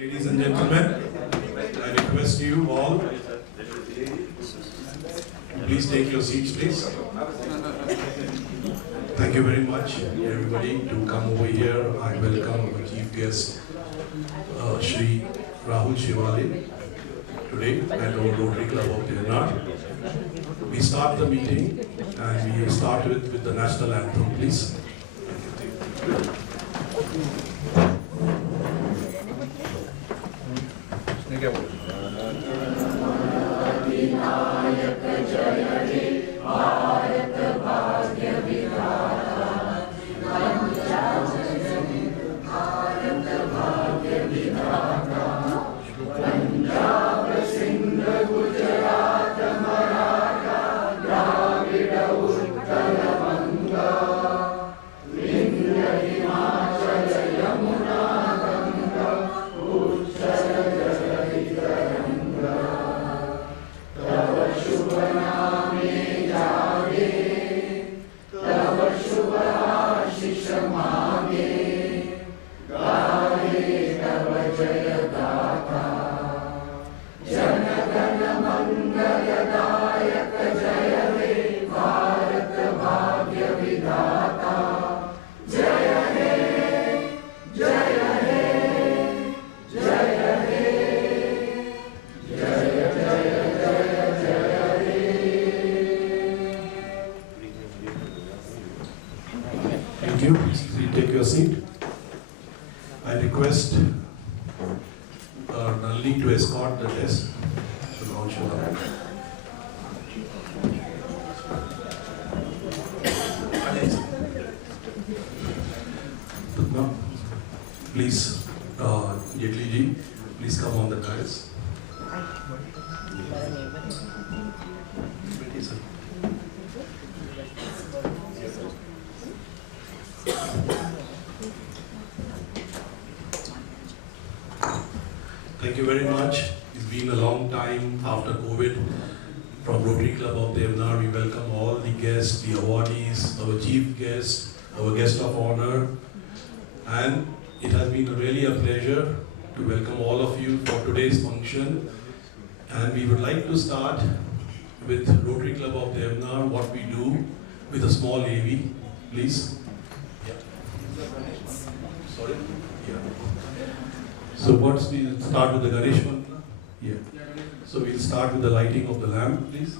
Ladies and gentlemen, I request you all, please take your seats, please. Thank you very much, everybody, to come over here. I welcome our chief guest, Shri Rahul Shivale, today at our Rotary Club of Deonar. We start the meeting and we start with the national anthem, please. Please, Yekli ji, please come on the dais. Thank you very much. It's been a long time after COVID. From Rotary Club of Deonar, we welcome all the guests, the awardees, our chief guest, our guest of honor, and it has been really a pleasure to welcome all of you for today's function. And we would like to start with Rotary Club of Deonar, what we do with a small AV, please. Yeah. Sorry? Yeah. So we'll start with the Ganesh mantra. Yeah. So we'll start with the lighting of the lamp, please.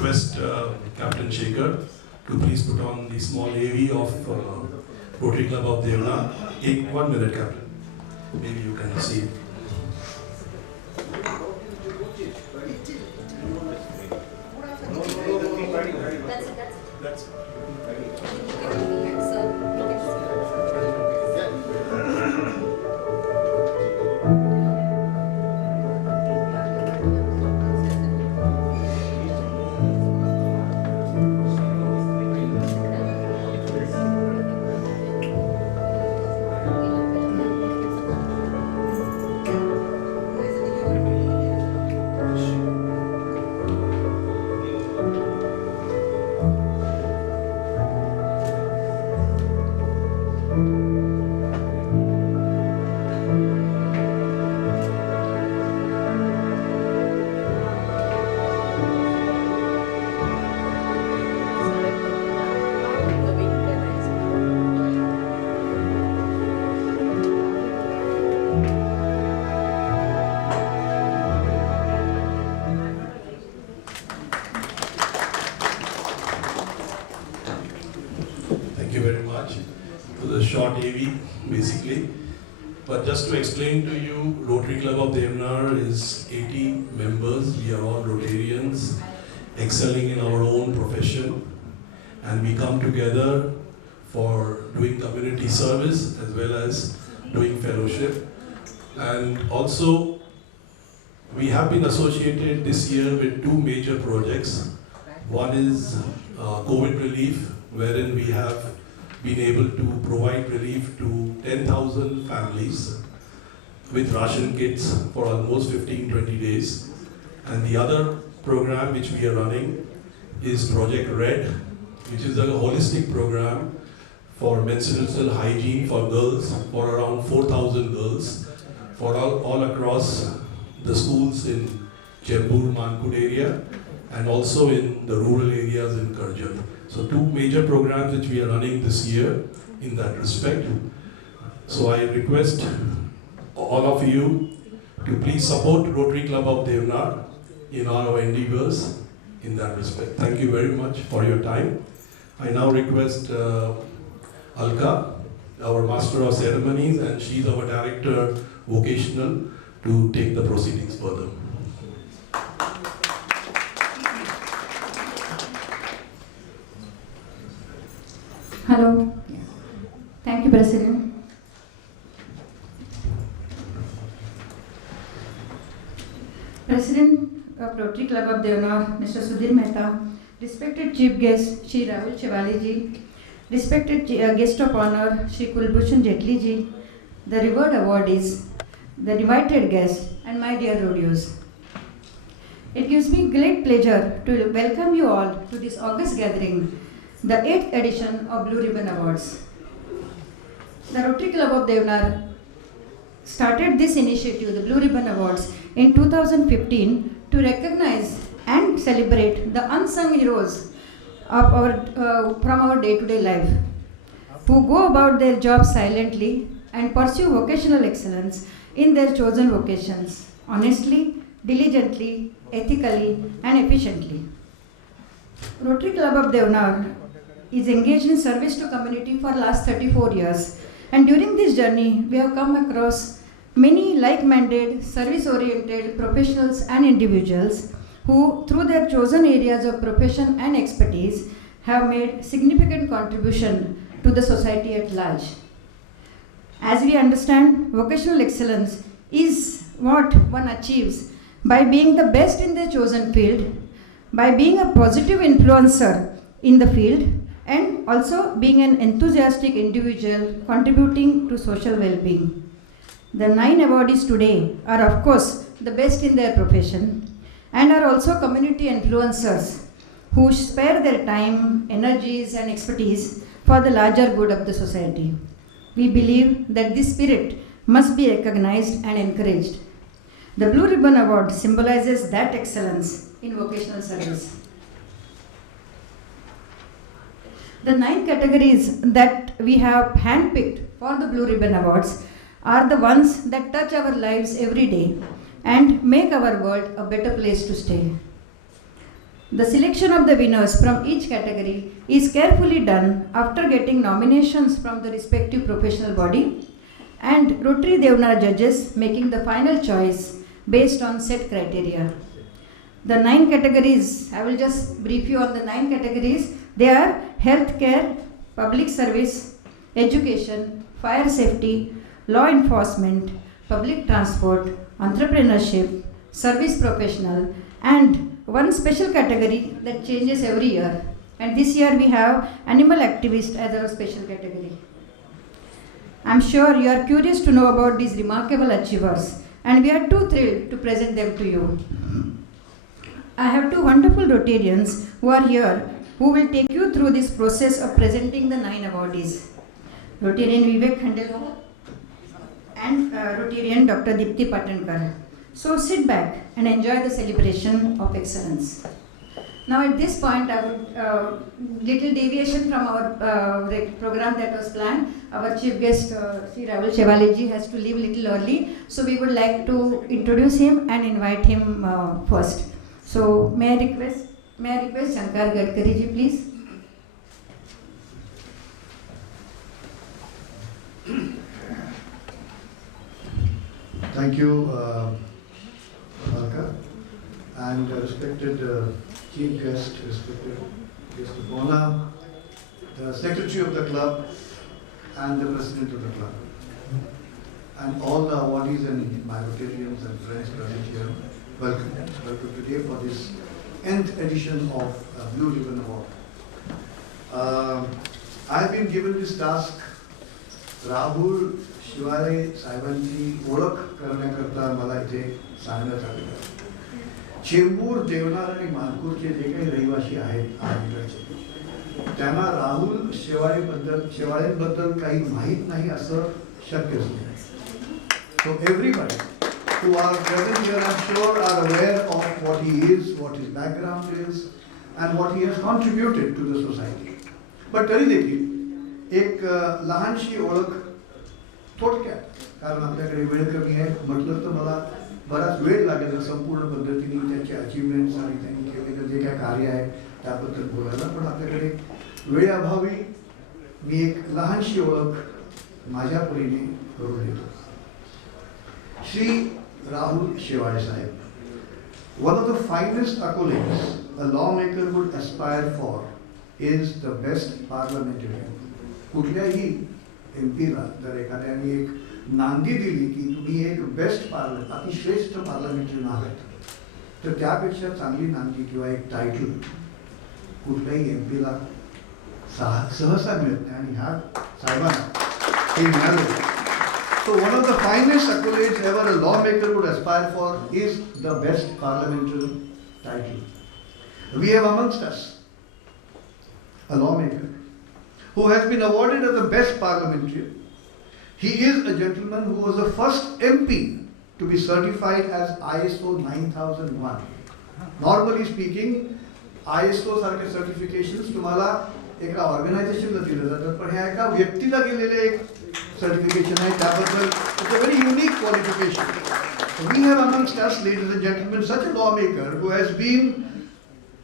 request Captain Shankar to please put on the small AV of Rotary Club of Deonar. 1 minute, Captain. Maybe you can see. That's it. Thank you very much. It was a short AV, basically. But just to explain to you, Rotary Club of Deonar is 80 members. We are all Rotarians, excelling in our own profession. And we come together for doing community service as well as doing fellowship. And also, we have been associated this year with 2 major projects. One is COVID relief, wherein we have been able to provide relief to 10,000 families with ration kits for almost 15-20 days. And the other program which we are running is Project Red, which is a holistic program for menstrual hygiene for girls, for around 4,000 girls, for all across the schools in Chembur, Mankud area, and also in the rural areas in Karjat. So 2 major programs which we are running this year in that respect. So I request all of you to please support Rotary Club of Deonar in our endeavors in that respect. Thank you very much for your time. I now request Alka, our Master of Ceremonies, and she's our Director Vocational, to take the proceedings further. Hello. Thank you, President. President of Rotary Club of Deonar, Mr. Sudhir Mehta, respected Chief Guest, Shri Rahul Chewali-ji, respected Guest of Honor, Shri Kulbhushan Jetli-ji, the revered awardees, the invited guests, and my dear roadios. It gives me great pleasure to welcome you all to this August gathering, the 8th edition of Blue Ribbon Awards. The Rotary Club of Deonar started this initiative, the Blue Ribbon Awards, in 2015 to recognize and celebrate the unsung heroes of from our day-to-day life, who go about their jobs silently and pursue vocational excellence in their chosen vocations, honestly, diligently, ethically, and efficiently. Rotary Club of Deonar is engaged in service to community for last 34 years. And during this journey, we have come across many like-minded, service-oriented professionals and individuals who, through their chosen areas of profession and expertise, have made significant contribution to the society at large. As we understand, vocational excellence is what one achieves by being the best in their chosen field, by being a positive influencer in the field, and also being an enthusiastic individual contributing to social well-being. The 9 awardees today are, of course, the best in their profession and are also community influencers who spare their time, energies, and expertise for the larger good of the society. We believe that this spirit must be recognized and encouraged. The Blue Ribbon Award symbolizes that excellence in vocational service. The 9 categories that we have handpicked for the Blue Ribbon Awards are the ones that touch our lives every day and make our world a better place to stay. The selection of the winners from each category is carefully done after getting nominations from the respective professional body and Rotary Deonar judges making the final choice based on set criteria. The 9 categories, I will just brief you on the 9 categories. They are healthcare, public service, education, fire safety, law enforcement, public transport, entrepreneurship, service professional, and one special category that changes every year. And this year we have animal activist as our special category. I am sure you are curious to know about these remarkable achievers, and we are too thrilled to present them to you. I have 2 wonderful Rotarians who are here who will take you through this process of presenting the 9 awardees. Rotarian Vivek Khandelwal and Rotarian Dr. Dipti Patankar. So sit back and enjoy the celebration of excellence. Now at this point, I would, little deviation from our program that was planned. Our chief guest, Sri Rahul Shevaleji, has to leave little early. So we would like to introduce him and invite him first. So may I request Shankar Gadkariji, please. Thank you, Malka, and respected chief guest, respected guest of honor, the secretary of the club, and the president of the club, and all the awardees and my Rotarians and friends present here. Welcome today for this 10th edition of Blue Ribbon Award. I have been given this task. Rahul Shivare साहेबांची ओळख करण्याकरता मला इथे सांगण्यात आलेलं. चेंबूर, देवनार आणि मानपूरचे जे काही रहिवासी आहेत आजकडचे, त्यांना राहुल शेवाळेंबद्दल काही माहीत नाही असं शक्यच नाही. So everybody who are present here, I'm sure, are aware of what he is, what his background is, and what he has contributed to the society. But तरी देखील एक लहानशी ओळख थोडक्यात, कारण आपल्याकडे वेळ कमी आहे, म्हटलं तर मला बराच वेळ लागेल संपूर्ण पद्धतीने त्याचे अचीवमेंट्स आणि त्यांनी केलेलं जे काय कार्य आहे त्याबद्दल बोलायला. पण आपल्याकडे वेळेअभावी मी एक लहानशी ओळख माझ्या परीने करून देतो. श्री राहुल शेवाळे साहेब, one of the finest accolades a lawmaker would aspire for is the best parliamentarian. कुठल्याही एमपीला जर एखाद्याने एक नांदी दिली की तुम्ही एक बेस्ट पार्लमेंट, अतिश्रेष्ठ पार्लमेंटरी आहात, तर त्यापेक्षा चांगली नांदी किंवा एक टायटल कुठल्याही एमपीला सहसा मिळत नाही, आणि ह्या साहेबांना हे मिळालं. So one of the finest accolades ever a lawmaker would aspire for is the best parliamentary title. We have amongst us a lawmaker who has been awarded as the best parliamentarian. He is a gentleman who was the first MP to be certified as ISO 9001. Normally speaking, ISO सारखे certifications तुम्हाला एका ऑर्गनायझेशनला दिलं जातं, पण ह्या एका व्यक्तीला गेलेले एक सर्टिफिकेशन आहे. त्याबद्दल it's a very unique qualification. We have amongst us, ladies and gentlemen, such a lawmaker who has been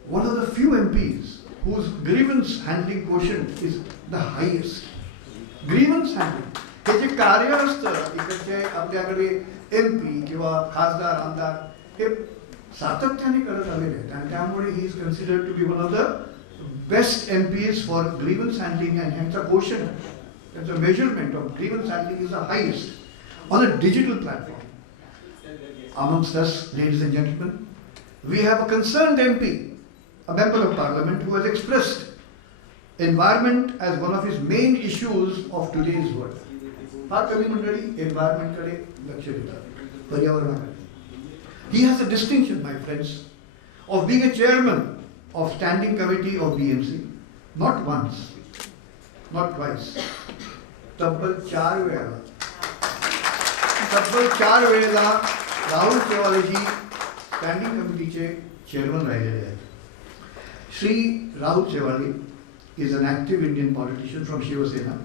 one of the few MPs whose grievance handling quotient is the highest. Grievance handling हे जे कार्य असतं इकडचे आपल्याकडे MP किंवा खासदार आमदार हे सातत्याने करत आलेले आहेत, आणि त्यामुळे he is considered to be one of the best MPs for grievance handling, and ह्यांचा quotient, the measurement of grievance handling is the highest on a digital platform. Amongst us, ladies and gentlemen, we have a concerned MP, a member of parliament, who has expressed environment as one of his main issues of today's world. फार कमी मंडळी environment कडे लक्ष देतात, पर्यावरणाकडे. He has a distinction, my friends, of being a chairman of standing committee of BMC, not once, not twice, तब्बल 4 वेळेला Rahul शेवालेजी standing कमिटीचे chairman राहिलेले आहेत. श्री राहुल शेवाले is an active Indian politician from Shiva Sena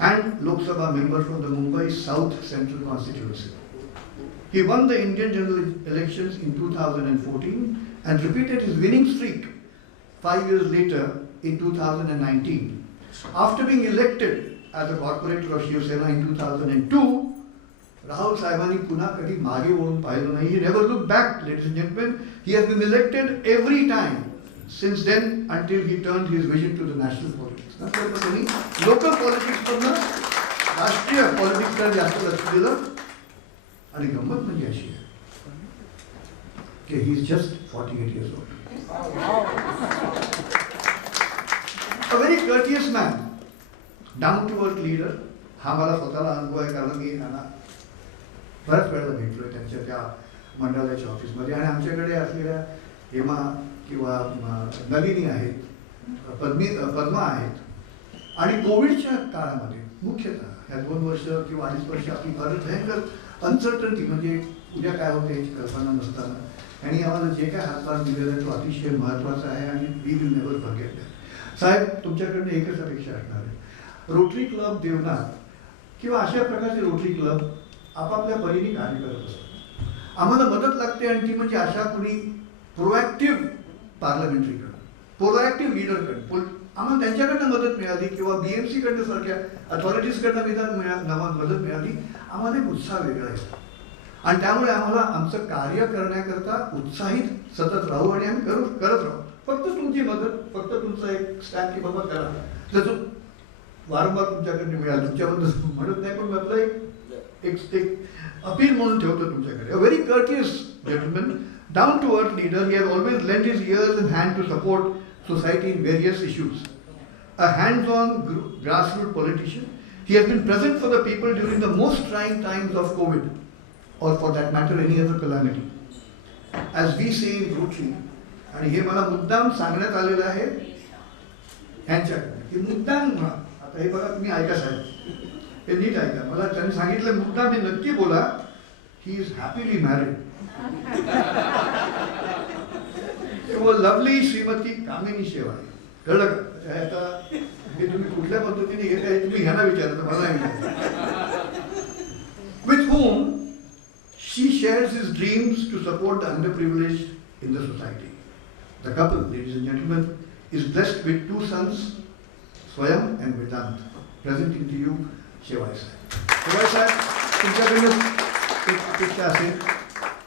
and Lok Sabha member from the Mumbai South Central constituency. He won the Indian general elections in 2014 and repeated his winning streak 5 years later in 2019. After being elected as a corporator of Shiv Sena in 2002, Rahul Saibani पुन्हा कधी मागे वळून पाहिलं नाही. He never looked back, ladies and gentlemen. He has been elected every time since then until he turned his vision to the national politics. नंतर त्यांनी local politics मधनं राष्ट्रीय politics कडे जास्त लक्ष दिलं. आणि गंमत म्हणजे अशी आहे की he is just 48 years old. A very courteous man, down to earth leader. हा मला स्वतःला अनुभव आहे कारण मी त्यांना बऱ्याच वेळेला भेटलोय त्यांच्या त्या मंडळाच्या ऑफिसमध्ये. आणि आमच्याकडे असलेल्या हेमा किंवा नलिनी आहेत, पद्मा आहेत. आणि कोविडच्या काळामध्ये मुख्यतः ह्या 2 वर्ष किंवा 2.5 वर्ष आपली फार भयंकर अनसर्टन्टी म्हणजे उद्या काय होते याची कल्पना नसताना आणि आम्हाला जे काय हातभार दिलेला आहे तो अतिशय महत्त्वाचा आहे आणि we will never forget that. साहेब तुमच्याकडनं एकच अपेक्षा असणार आहे, रोटरी क्लब देवनार किंवा अशा प्रकारचे रोटरी क्लब आपापल्या परीने कार्य करत असतात. आम्हाला मदत लागते आणि ती म्हणजे अशा कुणी प्रोॲक्टिव्ह पार्लमेंटरीकडं, प्रोॲक्टिव्ह लीडरकडं आम्हाला त्यांच्याकडनं मदत मिळाली किंवा BMC कडनं सारख्या अथॉरिटीजकडनं मदत मिळाली. आम्हाला एक उत्साह वेगळा आहे आणि त्यामुळे आम्हाला आमचं कार्य करण्याकरता उत्साहित सतत राहू आणि आम्ही करत राहू. फक्त तुमची मदत, फक्त तुमचा एक स्टॅम्प की बाबा करा त्याचं वारंवार तुमच्याकडे मिळालं. तुमच्याबद्दल म्हणत नाही पण आपलं एक अपील म्हणून ठेवतो तुमच्याकडे. A very courteous gentleman, down to earth leader. He has always lent his ears and hand to support society in various issues. A hands-on grassroots politician, he has been present for the people during the most trying times of COVID, or for that matter any other calamity. As we say in Rotary, आणि हे मला मुद्दाम सांगण्यात आलेलं आहे यांच्याकडे की मुद्दाम आता हे बघा तुम्ही ऐका साहेब, हे नीट ऐका. मला त्यांनी सांगितलं मुद्दाम हे नक्की बोला, ही इज हॅपीली मॅरिड. वो लवली श्रीमती कामिनी शेवाळे. कळलं का? आता हे तुम्ही कुठल्या पद्धतीने घेताय तुम्ही ह्यांना विचारता, मला नाही. With whom she shares his dreams to support the underprivileged in the society. The couple, ladies and gentlemen, is blessed with 2 sons, Swayam and Vedant. Presenting to you, Shevai Sahib. Shevai Sahib, तुमच्याकडे एक अपेक्षा असेल,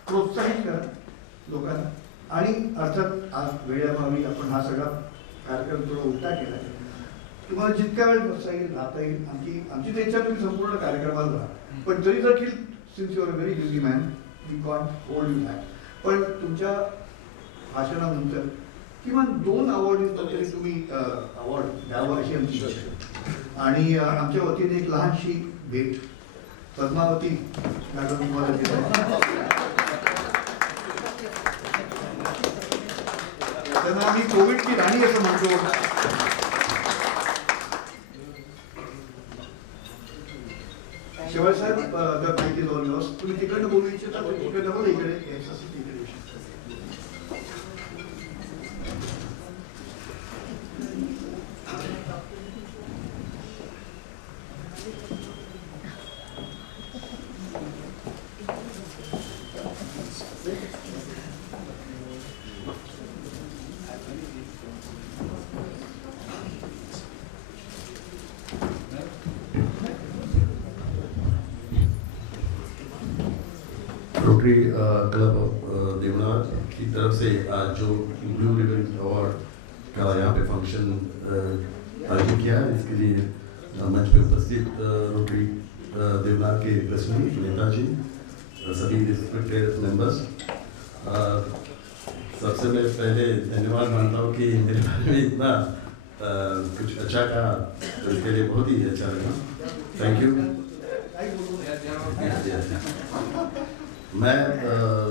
प्रोत्साहित करा लोकांना. आणि अर्थात आज वेळेअभावी आपण हा सगळा कार्यक्रम थोडा उलटा केला. तुम्हाला जितक्या वेळ बसता येईल, राहता येईल, आमची तर इच्छा तुम्ही संपूर्ण कार्यक्रमाला राहा. पण जरी देखील since you are a very busy man, we can't hold you back. पण तुमच्या भाषणानंतर किमान 2 अवॉर्डमध्ये तुम्ही अवॉर्ड द्यावं अशी आमची इच्छा. आणि आमच्या वतीने एक लहानशी भेट पद्मावती मॅडम तुम्हाला त्यांना आम्ही कोविडची राणी असं म्हणतो. शिवाय साहेब द माहिती लावली तुम्ही तिकडनं बोलू इच्छिता तिकडनं बोला, इकडे इकडे रोटरी क्लब ऑफ देवनार की तरफ से आज जो ब्लू रिबन अवार्ड का यहाँ पे फंक्शन आयोजित किया है, इसके लिए मंच पे उपस्थित रोटरी देवनार के प्रेसिडेंट नेताजी, सभी रिस्पेक्टेड मेंबर्स, सबसे मैं पहले धन्यवाद मानता हूँ कि मेरे बारे में इतना कुछ अच्छा कहा, तो इसके लिए बहुत ही अच्छा लगा. Thank you. मैं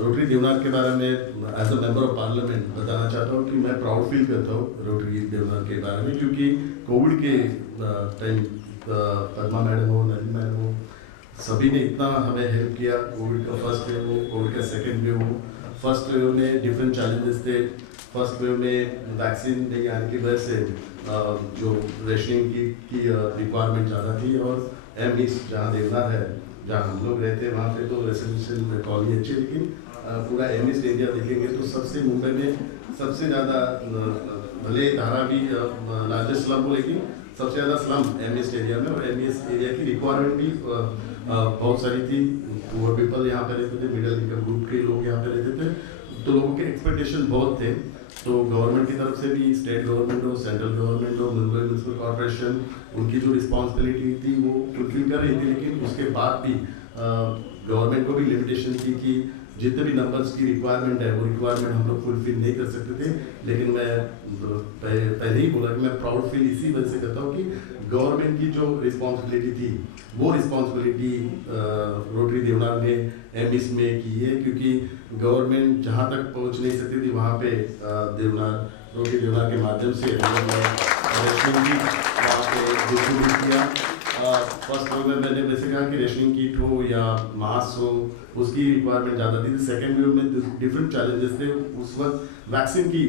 रोटरी देवनार के बारे में as a member of parliament बताना चाहता हूँ कि मैं प्राउड फील करता हूँ रोटरी देवनार के बारे में, क्योंकि कोविड के टाइम पद्मा मैडम हो, नलिनी मैडम हो, सभी ने इतना हमें हेल्प किया. कोविड का फर्स्ट वेव हो, कोविड का सेकेंड वेव हो. फर्स्ट वेव में डिफरेंट चैलेंजेस थे. फर्स्ट वेव में वैक्सीन नहीं आने की वजह से जो रेशनिंग की रिक्वायरमेंट ज़्यादा थी. और जहाँ देवनार है, जहाँ हम लोग रहते हैं, वहाँ पे तो रेसिडेंशियल कॉलोनी अच्छी है, लेकिन पूरा एमएस एरिया देखेंगे तो सबसे मुंबई में सबसे ज़्यादा भले धारावी लार्जेस्ट स्लम हो, लेकिन सबसे ज़्यादा स्लम एमएस एरिया में, और एमएस एरिया की रिक्वायरमेंट भी बहुत सारी थी। पुअर पीपल यहाँ पे रहते थे, मिडिल इनकम ग्रुप के लोग यहाँ पे रहते थे, तो लोगों के एक्सपेक्टेशन बहुत थे। तो गवर्नमेंट की तरफ से भी, स्टेट गवर्नमेंट हो, सेंट्रल गवर्नमेंट हो, मुंबई म्यूनसिपल कॉर्पोरेशन, उनकी जो रिस्पॉन्सिबिलिटी थी वो फुलफिल कर रही थी, लेकिन उसके बाद भी गवर्नमेंट को भी लिमिटेशन थी कि जितने भी नंबर्स की रिक्वायरमेंट है वो रिक्वायरमेंट हम लोग फुलफिल नहीं कर सकते थे। लेकिन मैं पहले ही बोला कि मैं प्राउड फील इसी वजह से करता हूँ कि गवर्नमेंट की जो रिस्पॉन्सिबिलिटी थी वो रिस्पॉन्सिबिलिटी रोटरी देवनार ने एमएस में की है, क्योंकि गवर्नमेंट जहाँ तक पहुँच नहीं सकती थी वहाँ पे रोटरी देवनार के माध्यम से रेशनिंग की वहाँ पे डिस्ट्रीब्यूट किया। फर्स्ट वेव में मैंने वैसे कहा कि रेशनिंग किट हो या मास्क हो, उसकी रिक्वायरमेंट ज़्यादा थी। सेकेंड वेव में डिफरेंट चैलेंजेस थे, उस वक्त वैक्सीन की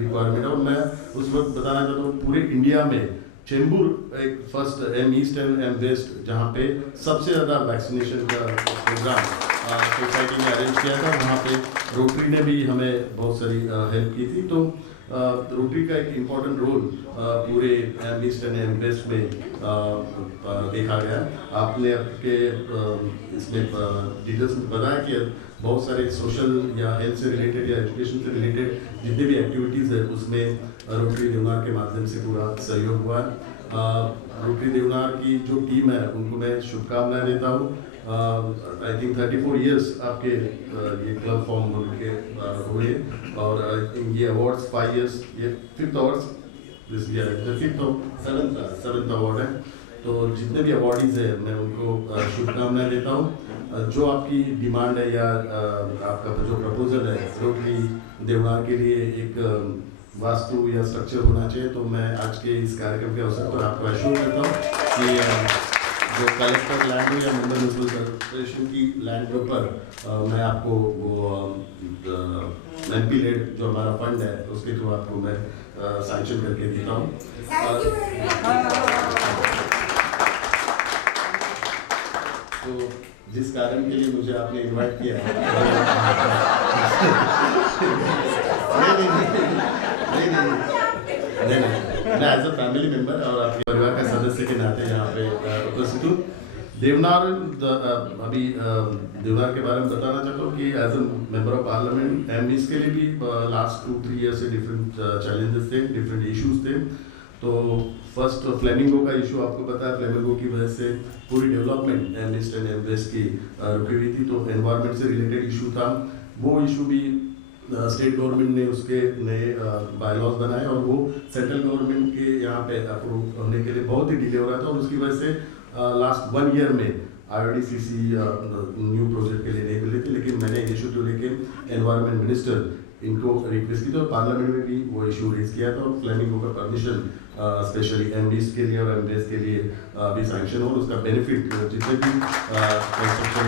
रिक्वायरमेंट, और मैं उस वक्त बताना चाहता हूँ पूरे इंडिया में चेंबूर एक first M East and M West जहाँ पे सबसे ज़्यादा वैक्सीनेशन का प्रोग्राम सोसाइटी ने अरेंज किया था, वहाँ पे रोटरी ने भी हमें बहुत सारी हेल्प की थी। तो रोटरी का एक इम्पॉर्टेंट रोल पूरे M East and M West में देखा गया। आपने आपके इसमें डिटेल्स में बताया कि बहुत सारे सोशल या हेल्थ से रिलेटेड या एजुकेशन से रिलेटेड जितने भी एक्टिविटीज़ है उसमें रोटरी देवनार के माध्यम से पूरा सहयोग हुआ। रोटरी देवनार की जो टीम है उनको मैं शुभकामनाएं देता हूँ। आई थिंक 34 इयर्स आपके ये क्लब फॉर्म होने के हुए, और ये अवार्ड्स 5 इयर्स, ये 5th awards this year, 7th award है। तो जितने भी अवार्डीज है मैं उनको शुभकामनाएं देता हूँ। जो आपकी डिमांड है या आपका जो प्रपोजल है रोटरी देवनार के लिए एक वास्तु या स्ट्रक्चर होना चाहिए, तो मैं आज के इस कार्यक्रम के अवसर पर आपको एश्योर करता हूँ कि जो कलेक्टर लैंड हो या मुंबई म्यूनसिपल कॉर्पोरेशन की लैंड के ऊपर मैं आपको वो एमपी लेड जो हमारा फंड है उसके थ्रू आपको मैं सैंक्शन करके देता हूँ। तो जिस कारण के लिए मुझे आपने इनवाइट किया नहीं, मैं एज अ फैमिली मेंबर और आपके परिवार का सदस्य के नाते यहाँ पे उपस्थित हूँ। देवनार अभी देवनार के बारे में बताना चाहता हूँ कि as a member of parliament एमईस के लिए भी लास्ट 2-3 ईयर से डिफरेंट चैलेंजेस थे, डिफरेंट इश्यूज थे। तो फर्स्ट फ्लेमिंगो का इशू आपको पता है, फ्लेमिंगो की वजह से पूरी development M East and M West की रुकी हुई थी, तो एनवायरनमेंट से रिलेटेड इशू था। वो इशू भी स्टेट गवर्नमेंट ने उसके नए बायलॉज बनाए और वो सेंट्रल गवर्नमेंट के यहाँ पे अप्रूव होने के लिए बहुत ही डिले हो रहा था, और उसकी वजह से लास्ट 1 ईयर में IRDCC न्यू प्रोजेक्ट के लिए नहीं मिले थे। लेकिन मैंने इनिशिएटिव लेके एनवायरनमेंट मिनिस्टर इनको रिक्वेस्ट की, तो पार्लियामेंट में भी वो इशू रेज किया था, और फ्लेमिंगो का परमिशन स्पेशली एमडीज के लिए और एमडीएस के लिए भी सैंक्शन हो, उसका बेनिफिट जितने भी कंस्ट्रक्शन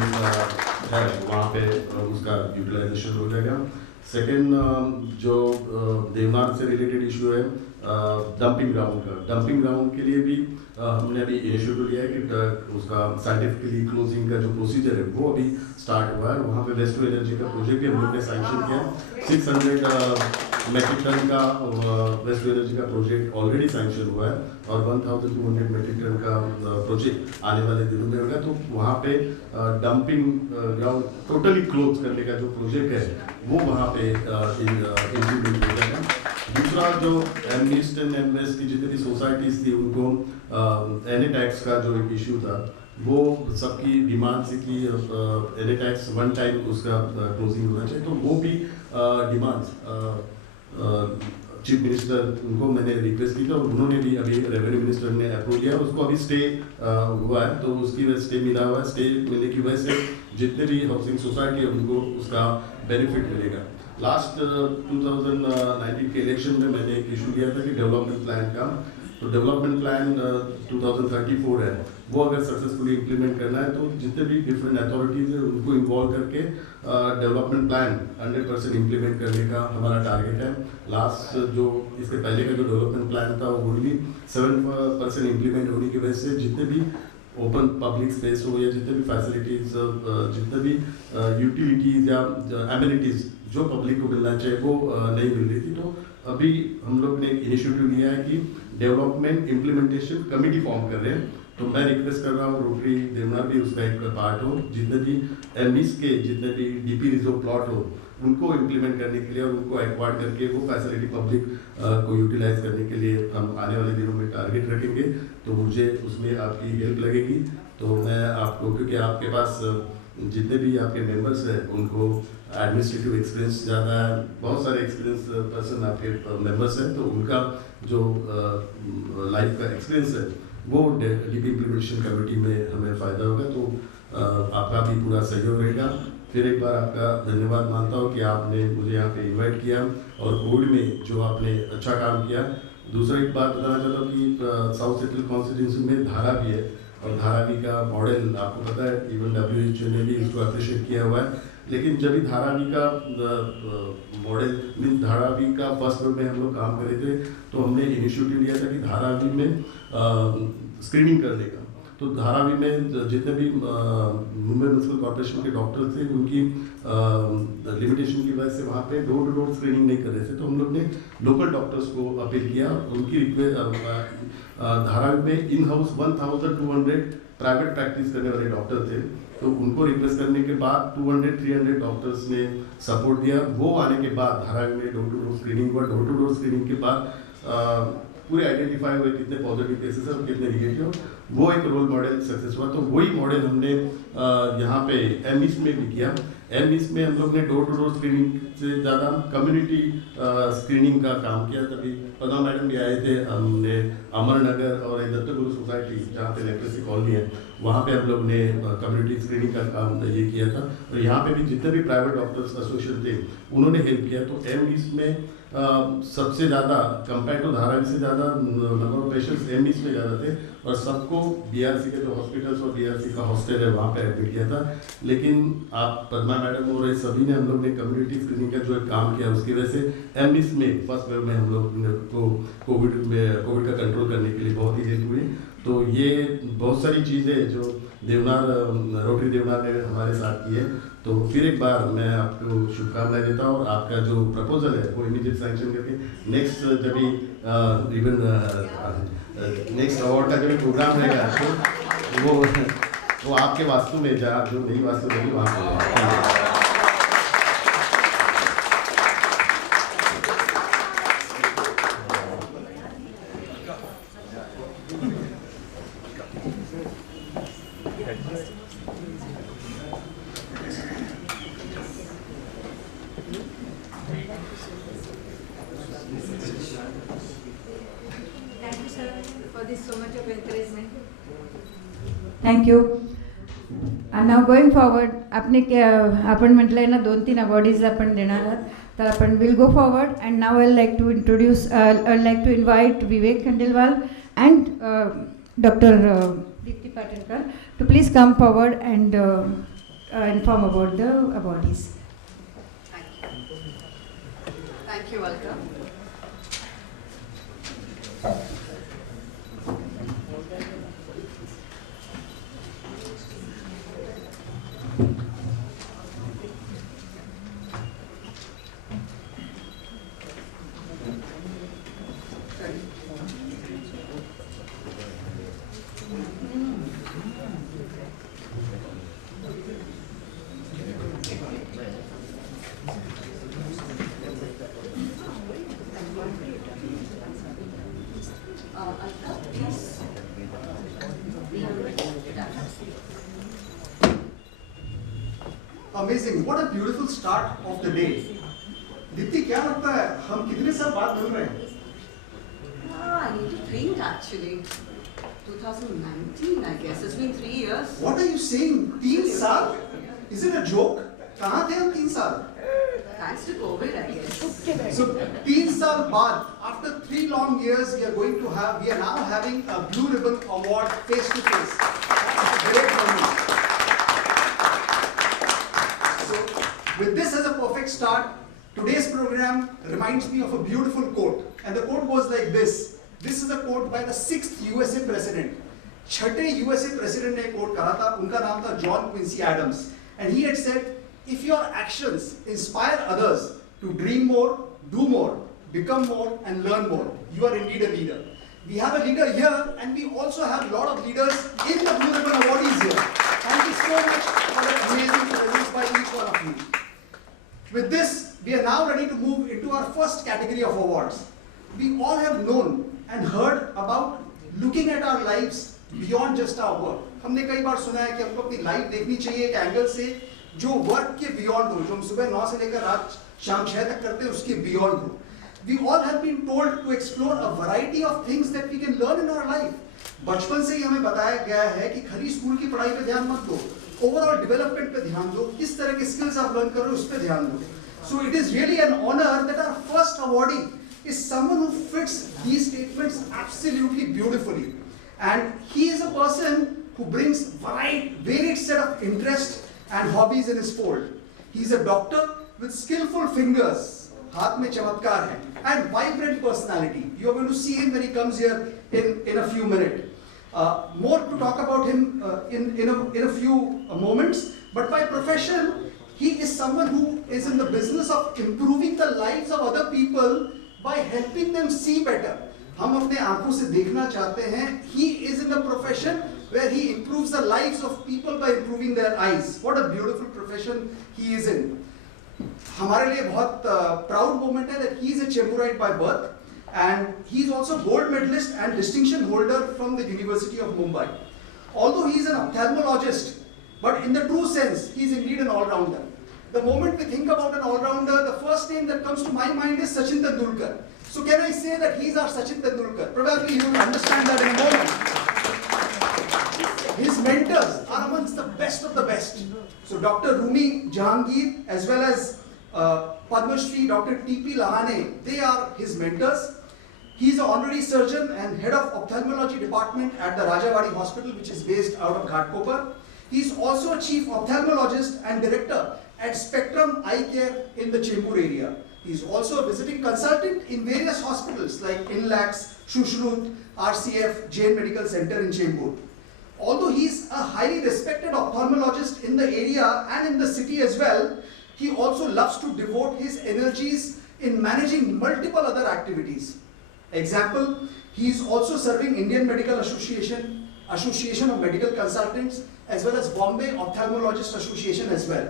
है वहाँ पे उसका यूटिलाइजेशन हो जाएगा। सेकेंड जो देवनार से रिलेटेड इशू है डंपिंग ग्राउंड का, डंपिंग ग्राउंड के लिए भी हमने अभी इनिशिएटिव लिया है कि उसका साइंटिफिकली क्लोजिंग का जो प्रोसीजर है वो अभी स्टार्ट हुआ है। वहाँ पे वेस्ट टू एनर्जी का प्रोजेक्ट भी हम लोग ने सैंक्शन किया, 600 मेट्रिक टन का वेस्ट टू एनर्जी का प्रोजेक्ट ऑलरेडी सैंक्शन हुआ है, और 1200 मेट्रिक टन का प्रोजेक्ट आने वाले दिनों में होगा। तो वहाँ पे डंपिंग ग्राउंड टोटली क्लोज करने का जो प्रोजेक्ट है वो वहाँ पे इम्प्लीमेंट हो जाएगा। दूसरा जो M East and M West की जितनी भी सोसाइटीज़ थी उनको एनी टैक्स का जो एक इशू था वो सबकी डिमांड से कि एनी टैक्स 1 टाइम उसका क्लोजिंग होना चाहिए, तो वो भी डिमांड्स चीफ मिनिस्टर उनको मैंने रिक्वेस्ट की थी, और उन्होंने भी अभी रेवेन्यू मिनिस्टर ने अप्रूव किया, उसको अभी स्टे हुआ है, तो उसकी वजह स्टे मिला हुआ है। स्टे मिलने की वजह से जितने भी हाउसिंग सोसाइटी है उनको उसका बेनिफिट मिलेगा। लास्ट 2019 के इलेक्शन में मैंने एक इशू किया था कि डेवलपमेंट प्लान का, तो डेवलपमेंट प्लान 2034 है, वो अगर सक्सेसफुली इम्प्लीमेंट करना है तो जितने भी डिफरेंट अथॉरिटीज़ हैं उनको इन्वॉल्व करके डेवलपमेंट प्लान 100% इम्प्लीमेंट करने का हमारा टारगेट है। लास्ट जो इसके पहले का जो डेवलपमेंट प्लान था वो ओनली 7% इम्प्लीमेंट होने की वजह से जितने भी ओपन पब्लिक स्पेस हो या जितने भी फैसिलिटीज़, जितने भी यूटिलिटीज़ या एमिनिटीज़ जो पब्लिक को मिलना चाहिए वो नहीं मिल रही थी। तो अभी हम लोग ने एक इनिशिएटिव लिया है कि डेवलपमेंट इम्प्लीमेंटेशन कमेटी फॉर्म कर रहे हैं। तो मैं रिक्वेस्ट कर रहा हूँ रोटरी देवनार भी उसका एक पार्ट हो, जितने भी एमईस के जितने भी डीपी रिजर्व प्लॉट हो उनको इम्प्लीमेंट करने के लिए और उनको एक्वायर करके वो फैसिलिटी पब्लिक को यूटिलाइज करने के लिए हम आने वाले दिनों में टारगेट रखेंगे। तो मुझे उसमें आपकी हेल्प लगेगी। तो मैं आपको, क्योंकि आपके पास जितने भी आपके मेंबर्स हैं उनको एडमिनिस्ट्रेटिव एक्सपीरियंस ज़्यादा है, बहुत सारे एक्सपीरियंस पर्सन आपके मेंबर्स हैं, तो उनका जो लाइफ का एक्सपीरियंस है वो डीपी इम्प्लीमेंटेशन कमेटी में हमें फ़ायदा होगा। तो आपका भी पूरा सहयोग रहेगा। फिर एक बार आपका धन्यवाद मानता हूँ कि आपने मुझे यहाँ पे इनवाइट किया और कोविड में जो आपने अच्छा काम किया। दूसरा एक बात बताना चाहता हूँ कि साउथ सेंट्रल कॉन्स्टिट्यूंसी में धारा भी है और धारावी का मॉडल आपको पता है, इवन WHO ने भी इसको अप्रिशिएट किया हुआ है। लेकिन जब भी धारावी का मॉडल मीन धारावी का फर्स्ट में हम लोग काम कर रहे थे तो हमने इनिशिएटिव लिया था कि धारावी में स्क्रीनिंग करने का। तो धारावी में जितने भी मुंबई म्युनिसिपल कॉर्पोरेशन के डॉक्टर थे उनकी लिमिटेशन की वजह से वहाँ पे डोर टू डोर स्क्रीनिंग नहीं कर रहे थे। तो हम लोग ने लोकल डॉक्टर्स को अपील किया, उनकी धारावी में इन हाउस 1200 प्राइवेट प्रैक्टिस करने वाले डॉक्टर थे, तो उनको रिक्वेस्ट करने के बाद 200-300 डॉक्टर्स ने सपोर्ट दिया। वो आने के बाद धारावी में डोर टू डोर स्क्रीनिंग हुआ। डोर टू डोर स्क्रीनिंग के बाद पूरे आइडेंटिफाई हुए कितने पॉजिटिव केसेस हैं और कितने निगेटिव, वो एक रोल मॉडल सक्सेस हुआ। तो वही मॉडल हमने यहाँ पे एमईस में भी किया। एमईस में हम लोग ने डोर टू डोर स्क्रीनिंग से ज़्यादा कम्युनिटी स्क्रीनिंग का काम किया। तभी पद्मा मैडम भी आए थे, हमने अमरनगर और दत्तगुरु सोसाइटी जहाँ पे लेप्रेसी कॉलोनी है वहाँ पे हम लोग ने कम्युनिटी स्क्रीनिंग का काम ये किया था। और यहाँ पे भी जितने भी प्राइवेट डॉक्टर्स एसोसिएशन थे उन्होंने हेल्प किया। तो एमईस में सबसे ज़्यादा कंपेयर टू धारावी से ज़्यादा नंबर ऑफ पेशेंट्स एमईस में ज़्यादा थे और सबको बीआरसी के जो हॉस्पिटल्स और बीआरसी का हॉस्टल है वहाँ पे एडमिट किया था। लेकिन आप पद्मा मैडम और सभी ने हम लोग ने कम्युनिटी स्क्रीनिंग का जो एक काम किया उसकी वजह से एमईस में फर्स्ट वेव में हम लोग को कोविड का कंट्रोल करने के लिए बहुत ही हेल्प हुई। तो ये बहुत सारी चीज़ें जो देवनार रोटरी देवनार ने हमारे साथ की है। तो फिर एक बार मैं आपको शुभकामनाएं देता हूँ और आपका जो प्रपोजल है वो इमीडिएट सैंक्शन करके नेक्स्ट जब भी इवन नेक्स्ट अवार्ड का जब प्रोग्राम रहेगा तो वो आपके वास्तु में जहाँ जो नई वास्तु रहेगी वहाँ पर। Thank you. आणि नाव गोईंग फॉरवर्ड आपण म्हटलंय ना 2-3 अवॉर्डीज आपण देणार आहात, तर आपण will go forward. And now I like to introduce like to invite Vivek Khandelwal and doctor Deepti Patankar to please come forward and inform about the awardees. Thank you. Thank you, welcome. Amazing! What a beautiful start of the day. Deepti क्या लगता है हम कितने साल बाद मिल रहे हैं? I need to think actually. 2019, I guess. It's been 3 years. What are you saying? 3 साल? Is it a joke? कहाँ थे हम 3 साल? Thanks to COVID, I guess. So 3 साल बाद, after 3 long years, we are now having a Blue Ribbon Award face to face. That's a great moment. With this as a perfect start, today's program reminds me of a beautiful quote. And the quote goes like this. This is a quote by the 6th USA President. छठे USA president ने quote कहा था, उनका नाम था John Quincy Adams, and he had said, if your actions inspire others to dream more, do more, become more and learn more, you are indeed a leader. We have a leader here, and we also have a lot of leaders in the Blue Ribbon awardees here. Thank you so much for that amazing presence by each one of you. With this, we are now ready to move into our first category of awards. We all have known and heard about looking at our lives beyond just our work. हमने कई बार सुना है कि हमको अपनी life देखनी चाहिए एक एंगल से जो वर्क के बियॉन्ड हो, जो हम सुबह 9 से लेकर रात शाम 6 तक करते हैं उसके बियॉन्ड हो. We all have been told to explore a variety of things that we can learn in our life. बचपन से ही हमें बताया गया है कि खाली स्कूल की पढ़ाई पे ध्यान मत दो, ओवरऑल डेवलपमेंट पे ध्यान दो, किस तरह के स्किल्स आप लर्न कर रहे हो उस पे ध्यान दो. So it is really an honor that our first awardee is someone who fits these statements absolutely beautifully. And he is a person who brings varied set of interests and hobbies in his fold. He is a doctor with skillful fingers, हाथ में चमत्कार है, and vibrant personality. You are going to see him when he comes here in a few minutes. More to talk about him in a few moments. But by profession, he is someone who is in the business of improving the lives of other people by helping them see better. हम अपने आंखों से देखना चाहते हैं. He is in the profession where he improves the lives of people by improving their eyes. What a beautiful profession he is in. हमारे लिए बहुत प्राउड मोमेंट है that he is a Chemburaite by birth, and he is also gold medalist and distinction holder from the University of Mumbai. Although he is an ophthalmologist, but in the true sense, he is indeed an all-rounder. The moment we think about an all-rounder, the first name that comes to my mind is Sachin Tendulkar. So can I say that he is our Sachin Tendulkar? Probably you will understand that in a moment. His mentors are amongst the best of the best. So Dr. Rumi Jahangir as well as Padma Shri Dr. T.P. Lahane, they are his mentors. He is an honorary surgeon and head of ophthalmology department at the Rajawadi Hospital, which is based out of Ghatkopar. He is also a chief ophthalmologist and director at Spectrum Eye Care in the Chembur area. He is also a visiting consultant in various hospitals like Inlax, Shushrut, RCF, Jain Medical Center in Chembur. Although he is a highly respected ophthalmologist in the area and in the city as well, he also loves to devote his energies in managing multiple other activities. Example, he is also serving Indian Medical Association of Medical Consultants as well as Bombay Ophthalmologist Association as well.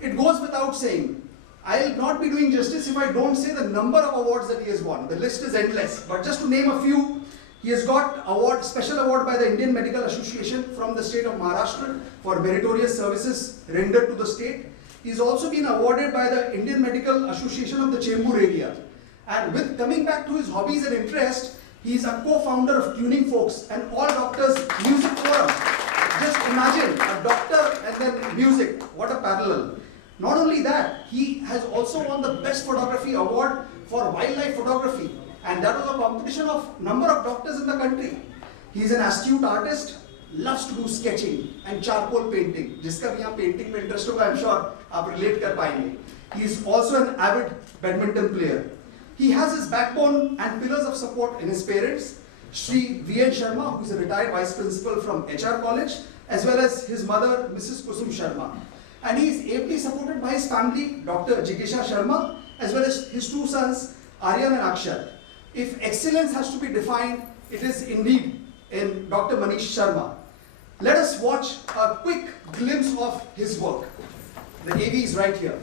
It goes without saying, I will not be doing justice if I don't say the number of awards that he has won. The list is endless, but just to name a few, he has got special award by the Indian Medical Association from the state of Maharashtra for meritorious services rendered to the state. He has also been awarded by the Indian Medical Association of the Chembur area. And with coming back to his hobbies and interests, he is a co-founder of Tuning Folks and All Doctors Music Forum. Just imagine a doctor and then music. What a parallel. Not only that, he has also won the Best Photography Award for Wildlife Photography. And that was a competition of number of doctors in the country. He is an astute artist, loves to do sketching and charcoal painting. जिसका भी यहाँ painting में interest होगा, I'm sure आप relate कर पाएंगे. He is also an avid badminton player. He has his backbone and pillars of support in his parents, Shri V.N. Sharma, who is a retired vice principal from HR College, as well as his mother, Mrs. Kusum Sharma. And he is ably supported by his family, Dr. Jigesha Sharma, as well as his two sons, Aryan and Akshat. If excellence has to be defined, it is indeed in Dr. Manish Sharma. Let us watch a quick glimpse of his work. The AV is right here.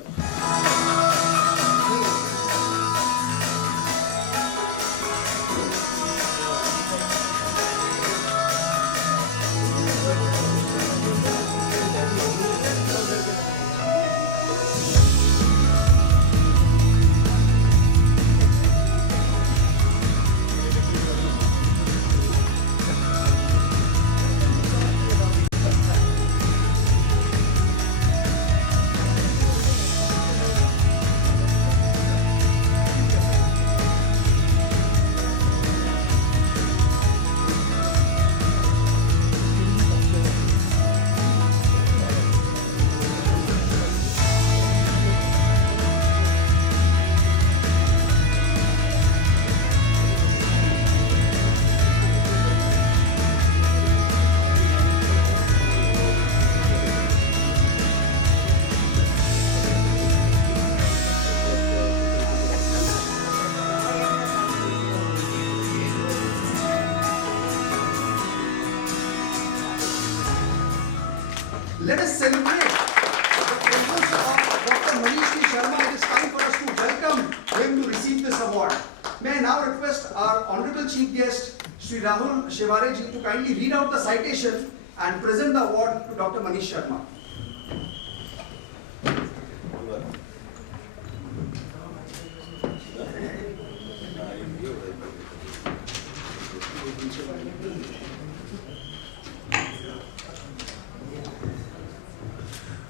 Let us celebrate the presence of Dr. Manish Sharma. It is time for us to welcome him to receive this award. May I now request our Honorable Chief Guest, Sri Rahul Shevareji, to kindly read out the citation and present the award to Dr. Manish Sharma.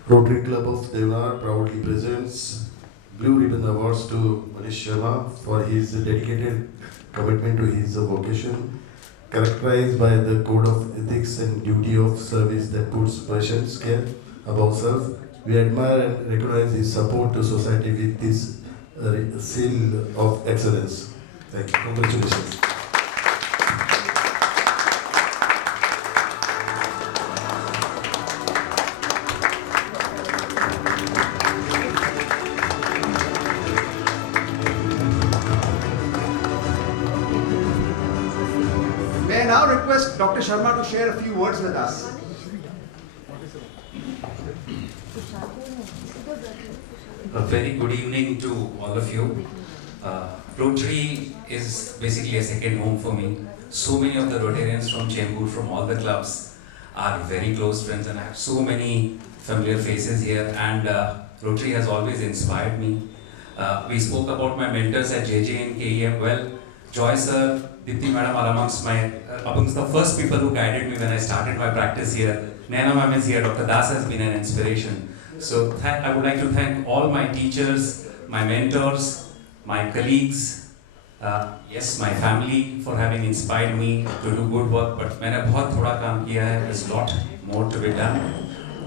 Rotary Club of Deonar proudly presents Blue Ribbon Awards to Manish Sharma for his dedicated commitment to his vocation, characterized by the code of ethics and duty of service that puts patient's care above self. We admire and recognize his support to society with this seal of excellence. Thank you. Congratulations. May I now request Dr. Sharma to share a few words with us. A very good evening to all of you. Rotary is basically a second home for me. So many of the Rotarians from Chembur, from all the clubs, are very close friends, and I have so many familiar faces here, and Rotary has always inspired me. We spoke about my mentors at JJ and KEM. Well, Joy sir, Dipti madam are amongst the first people who guided me when I started my practice here. Naina ma'am is here, Dr. Das has been an inspiration. So I would like to thank all my teachers, my mentors, my colleagues, yes, my family for having inspired me to do good work. But मैंने बहुत थोड़ा काम किया है. There's a lot more to be done.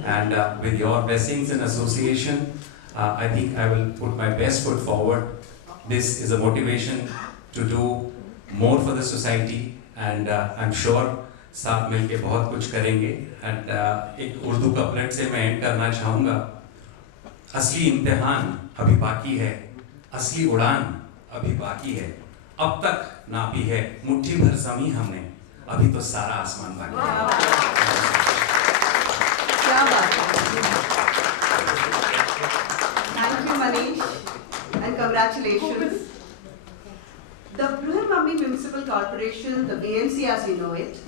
And with your blessings and association, I think I will put my best foot forward. This is a motivation to do more for the society, and I'm sure साथ मिलके बहुत कुछ करेंगे. And एक Urdu couplet से मैं and करना चाहूँगा. असली इम्तिहान अभी बाकी है, असली उड़ान अभी बाकी है. अब तक नापी है मुट्ठी भर ज़मीं हमने, अभी तो सारा आसमान बाकी है. क्या बात है. Thank you, Manish, and congratulations. The Bruhanmummy Municipal Corporation, the BMC as we know it,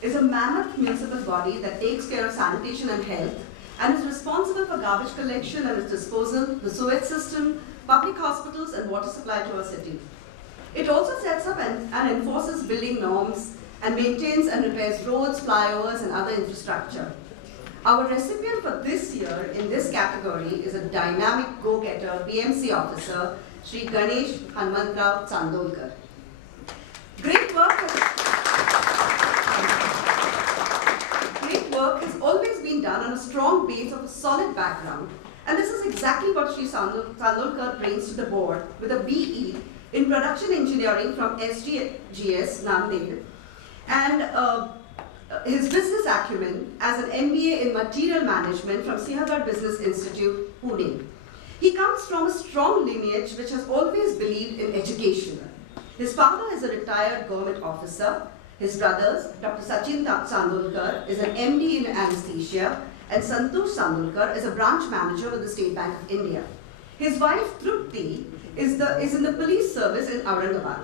is a mammoth municipal body that takes care of sanitation and health and is responsible for garbage collection and its disposal, the sewage system, public hospitals and water supply to our city. It also sets up and enforces building norms and maintains and repairs roads, flyovers and other infrastructure. Our recipient for this year in this category is a dynamic go-getter BMC officer, Shri Ganesh Chandolkar. Great work has always been done on a strong base of a solid background, and this is exactly what Shri Chandolkar brings to the board with a BE in production engineering from SGGS Nanded, and his business acumen as an MBA in material management from Sihagar Business Institute, Pune. He comes from a strong lineage which has always believed in education. His father is a retired government officer. His brothers, Dr. Sachin Chandolkar, is an MD in anesthesia, and Santosh Chandolkar is a branch manager with the State Bank of India. His wife, Trupti, is in the police service in Aurangabad.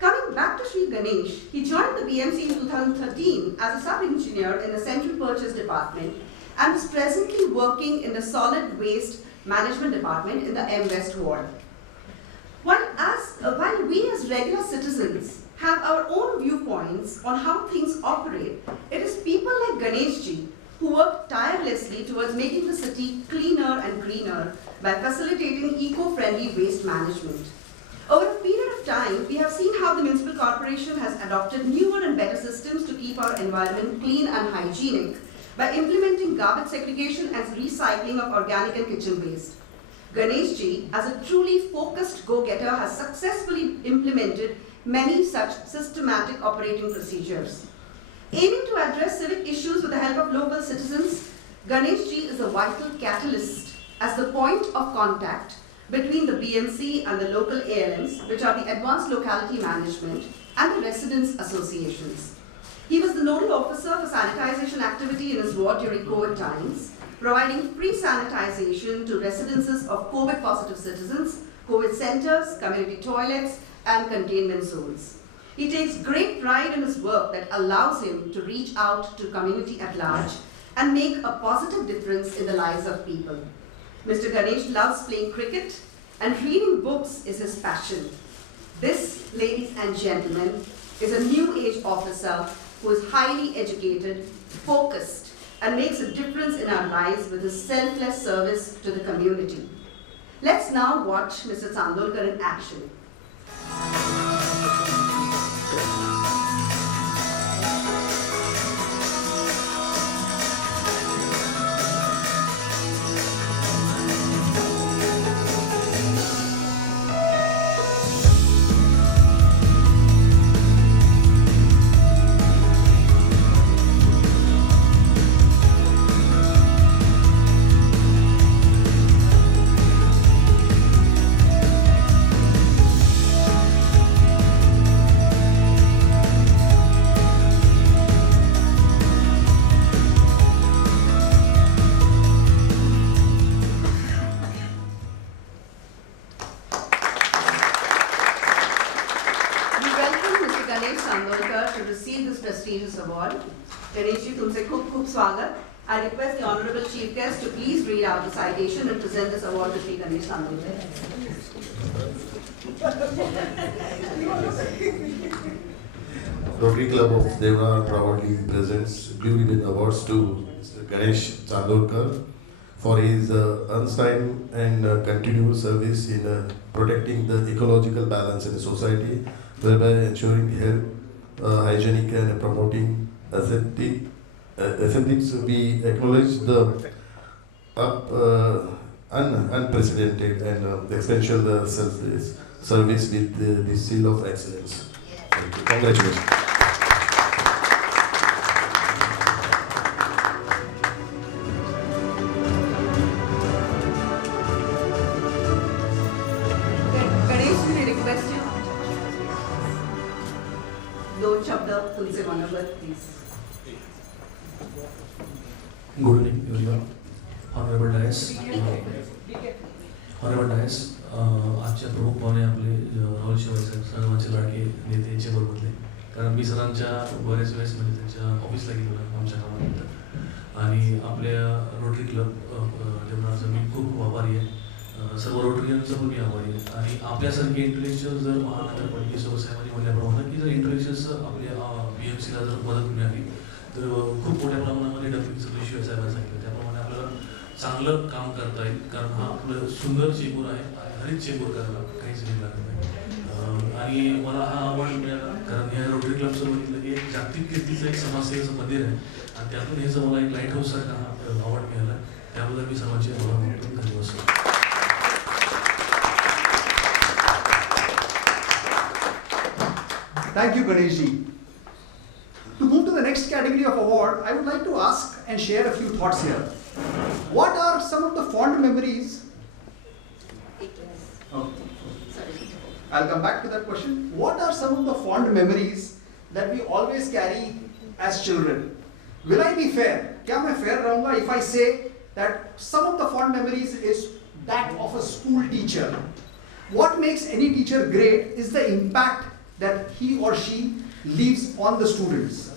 Coming back to Shri Ganesh, he joined the BMC in 2013 as a sub-engineer in the Central Purchase Department and is presently working in the Solid Waste Management Department in the M West Ward. While we as regular citizens have our own viewpoints on how things operate, it is people like Ganesh ji who work tirelessly towards making the city cleaner and greener by facilitating eco-friendly waste management. Over a period of time, we have seen how the municipal corporation has adopted newer and better systems to keep our environment clean and hygienic by implementing garbage segregation and recycling of organic and kitchen waste. Ganesh ji, as a truly focused go-getter, has successfully implemented many such systematic operating procedures. Aiming to address civic issues with the help of local citizens, Ganesh ji is a vital catalyst as the point of contact between the BMC and the local ALMs, which are the Advanced Locality Management, and the residents' associations. He was the nodal officer for sanitization activity in his ward during COVID times, providing free sanitization to residences of COVID-positive citizens, COVID centers, community toilets, and containment zones. He takes great pride in his work that allows him to reach out to community at large and make a positive difference in the lives of people. Mr. Ganesh loves playing cricket, and reading books is his passion. This, ladies and gentlemen, is a new age officer who is highly educated, focused, and makes a difference in our lives with his selfless service to the community. Let's now watch Mr. Chandolkar in action. I request the Honorable Chief Guest to please read out the citation and present this award to Sri Ganesh Chandolkar. Rotary Club of Deonar proudly presents Blue Ribbon Awards to Mr. Ganesh Chandolkar for his unsigned and continuous service in protecting the ecological balance in the society, thereby ensuring health, hygienic and promoting aesthetics. We acknowledge the unprecedented and essential service with the seal of excellence. Congratulations. Ganesh, we request you. Lord Shabda, Tulsi Manavat, please. Good evening, everyone. Honorable Dias. Honorable Dias. आजच्या प्रमुख पाहुणे आपले राहुल शिवाय साहेब सर्वांचे लाडके नेते यांच्याबरोबरले, कारण मी सरांच्या बऱ्याच वेळेस म्हणजे त्यांच्या ऑफिसला गेलो आमच्या कामानिमित्त, आणि आपल्या रोटरी क्लब देवनारचा मी खूप आभारी आहे. सर्व रोटरीयनचा पण मी आभारी आहे. आणि आपल्यासारखे इंटेलेक्च्युअल जर महानगरपालिकेसोबत साहेबांनी म्हटल्याप्रमाणे की जर इंटेलेक्च्युअल्स आपल्या BMCला जर मदत मिळाली तर खूप मोठ्या प्रमाणामध्ये डब्ल्यूचं विषय साहेबांनी सांगितलं त्याप्रमाणे आपल्याला चांगलं काम करता येईल, कारण हा आपलं सुंदर चेंबूर आहे आणि हरित चेंबूर करायला काहीच नाही लागत नाही. आणि मला हा अवॉर्ड मिळाला कारण ह्या रोटरी क्लबचं बघितलं की एक जागतिक कीर्तीचं एक समाजसेवेचं मंदिर आहे आणि त्यातून ह्याचं मला एक लाईट हाऊस सारखा हा अवॉर्ड मिळाला. त्याबद्दल मी सर्वांचे आभार मानतो. धन्यवाद. Thank you, Ganeshji. To move to the next category of award, I would like to ask and share a few thoughts here. What are some of the fond memories? Oh. I'll come back to that question. What are some of the fond memories that we always carry as children? Will I be fair? Kya main fair rahunga if I say that some of the fond memories is that of a school teacher? What makes any teacher great is the impact that he or she leaves on the students.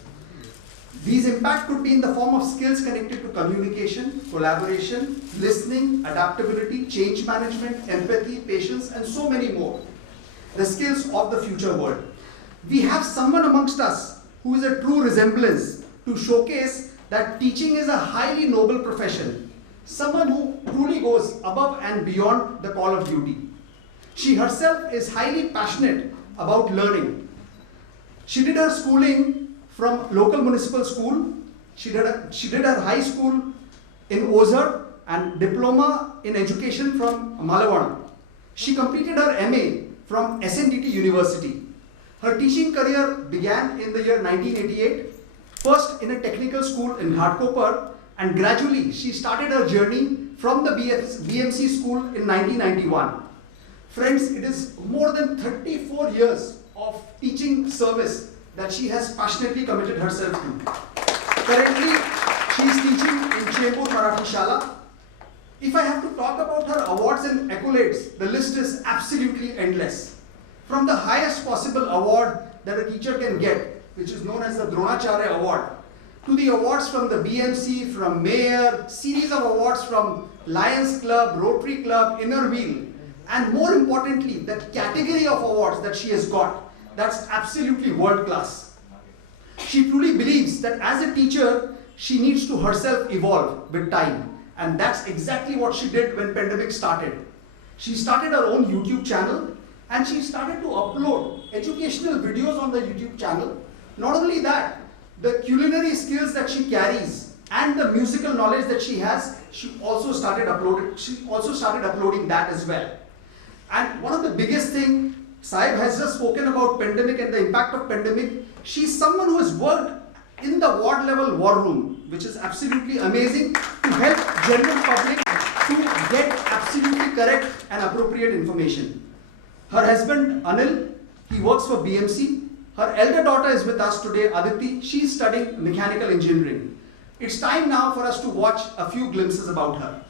These impact could be in the form of skills connected to communication, collaboration, listening, adaptability, change management, empathy, patience, and so many more. The skills of the future world. We have someone amongst us who is a true resemblance to showcase that teaching is a highly noble profession. Someone who truly goes above and beyond the call of duty. She herself is highly passionate about learning. She did her schooling from local municipal school. She did her high school in Ozar and diploma in education from Malan. She completed her MA from SNDT University. Her teaching career began in the year 1988, first in a technical school in Ghatkopar, and gradually she started her journey from the BMC school in 1991. Friends, it is more than 34 years of teaching service that she has passionately committed herself to. Currently, she is teaching in Chembur Marathi Shala. If I have to talk about her awards and accolades, the list is absolutely endless. From the highest possible award that a teacher can get, which is known as the Dronacharya Award, to the awards from the BMC, from Mayor, series of awards from Lions Club, Rotary Club, Inner Wheel, and more importantly, that category of awards that she has got, that's absolutely world class. She truly believes that as a teacher, she needs to herself evolve with time. And that's exactly what she did when pandemic started. She started her own YouTube channel and she started to upload educational videos on the YouTube channel. Not only that, the culinary skills that she carries and the musical knowledge that she has, she also started uploading that as well. And one of the biggest thing, Saib has just spoken about pandemic and the impact of pandemic. She's someone who has worked in the ward level war room, which is absolutely amazing, to help general public to get absolutely correct and appropriate information. Her husband Anil, he works for BMC. Her elder daughter is with us today, Aditi. She is studying mechanical engineering. It's time now for us to watch a few glimpses about her.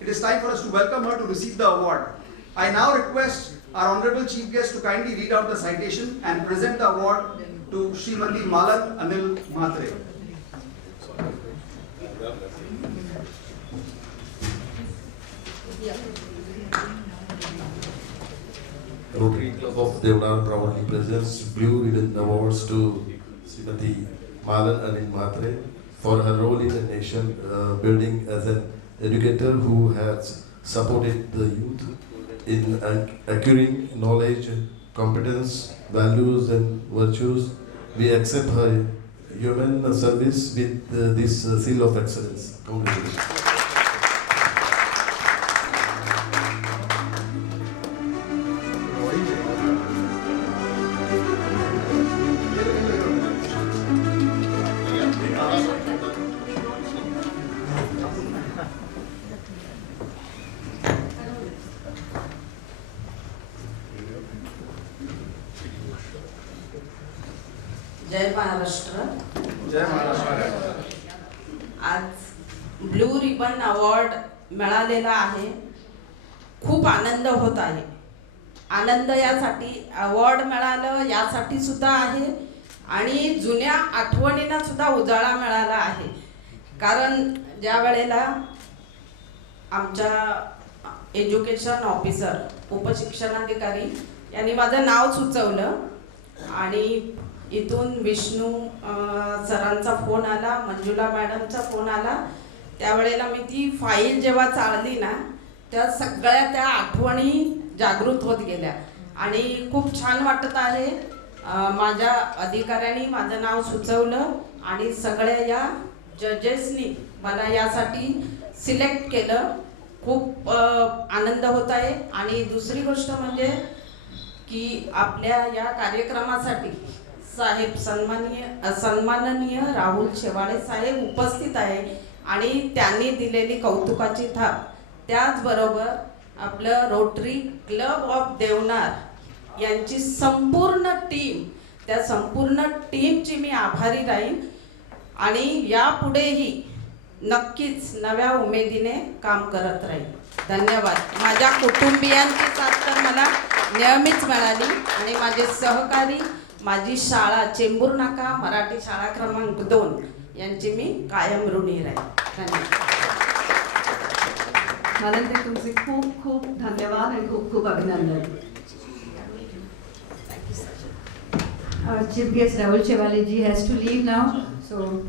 It is time for us to welcome her to receive the award. I now request our honorable chief guest to kindly read out the citation and present the award to Srimati Malan Anil Mhatre. Rotary Club of Deonar proudly presents Blue Ribbon Awards to Srimati Malan Anil Mhatre for her role in the nation building as an educator who has supported the youth in acquiring knowledge, competence, values and virtues. We accept her human service with this seal of excellence. Congratulations. जय महाराष्ट्र. जय महाराष्ट्र. आज blue ribbon award मिळालेला आहे. खूप आनंद होत आहे. आनंद यासाठी award मिळालं यासाठी सुद्धा आहे आणि जुन्या आठवणींना सुद्धा उजाळा मिळाला आहे. कारण ज्या वेळेला आमच्या एज्युकेशन ऑफिसर उपशिक्षणाधिकारी यांनी माझं नाव सुचवलं आणि इथून विष्णू सरांचा फोन आला, मंजुला मॅडमचा फोन आला त्यावेळेला मी ती फाईल जेव्हा चाळली ना, त्या सगळ्या त्या आठवणी जागृत होत गेल्या आणि खूप छान वाटत आहे. माझ्या अधिकाऱ्यांनी माझं नाव सुचवलं आणि सगळ्या या जजेसनी मला यासाठी सिलेक्ट केलं. खूप आनंद होत आहे. आणि दुसरी गोष्ट म्हणजे की आपल्या या कार्यक्रमासाठी साहेब सन्माननीय राहुल शेवाळे साहेब उपस्थित आहे आणि त्यांनी दिलेली कौतुकाची थाप, त्याचबरोबर आपलं रोटरी क्लब ऑफ देवनार यांची संपूर्ण टीम, त्या संपूर्ण टीमची मी आभारी राहीन आणि यापुढेही नक्कीच नव्या उमेदीने काम करत राहील. धन्यवाद. माझ्या कुटुंबियांची साथ तर मला नेहमीच मिळाली आणि माझे सहकारी, माझी शाळा चेंबूर नाका मराठी शाळा क्रमांक 2 यांची मी कायम ऋणी राहील. धन्यवाद. मालन तुमचे खूप खूप धन्यवाद आणि खूप खूप अभिनंदन. Our chief guest Rahul Chevale ji has to leave now, so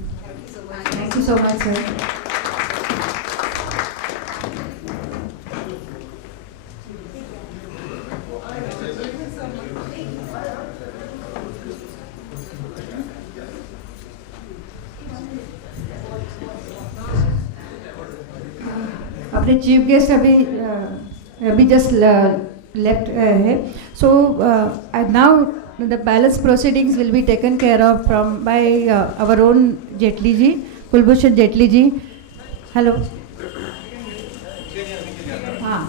thank you so much, sir. अपने चीफ गेस्ट अभी जस्ट लेफ्ट है, so now the balance proceedings will be taken care of by our own Jetli ji, Kulbhushan Jetli ji. Hello. हाँ,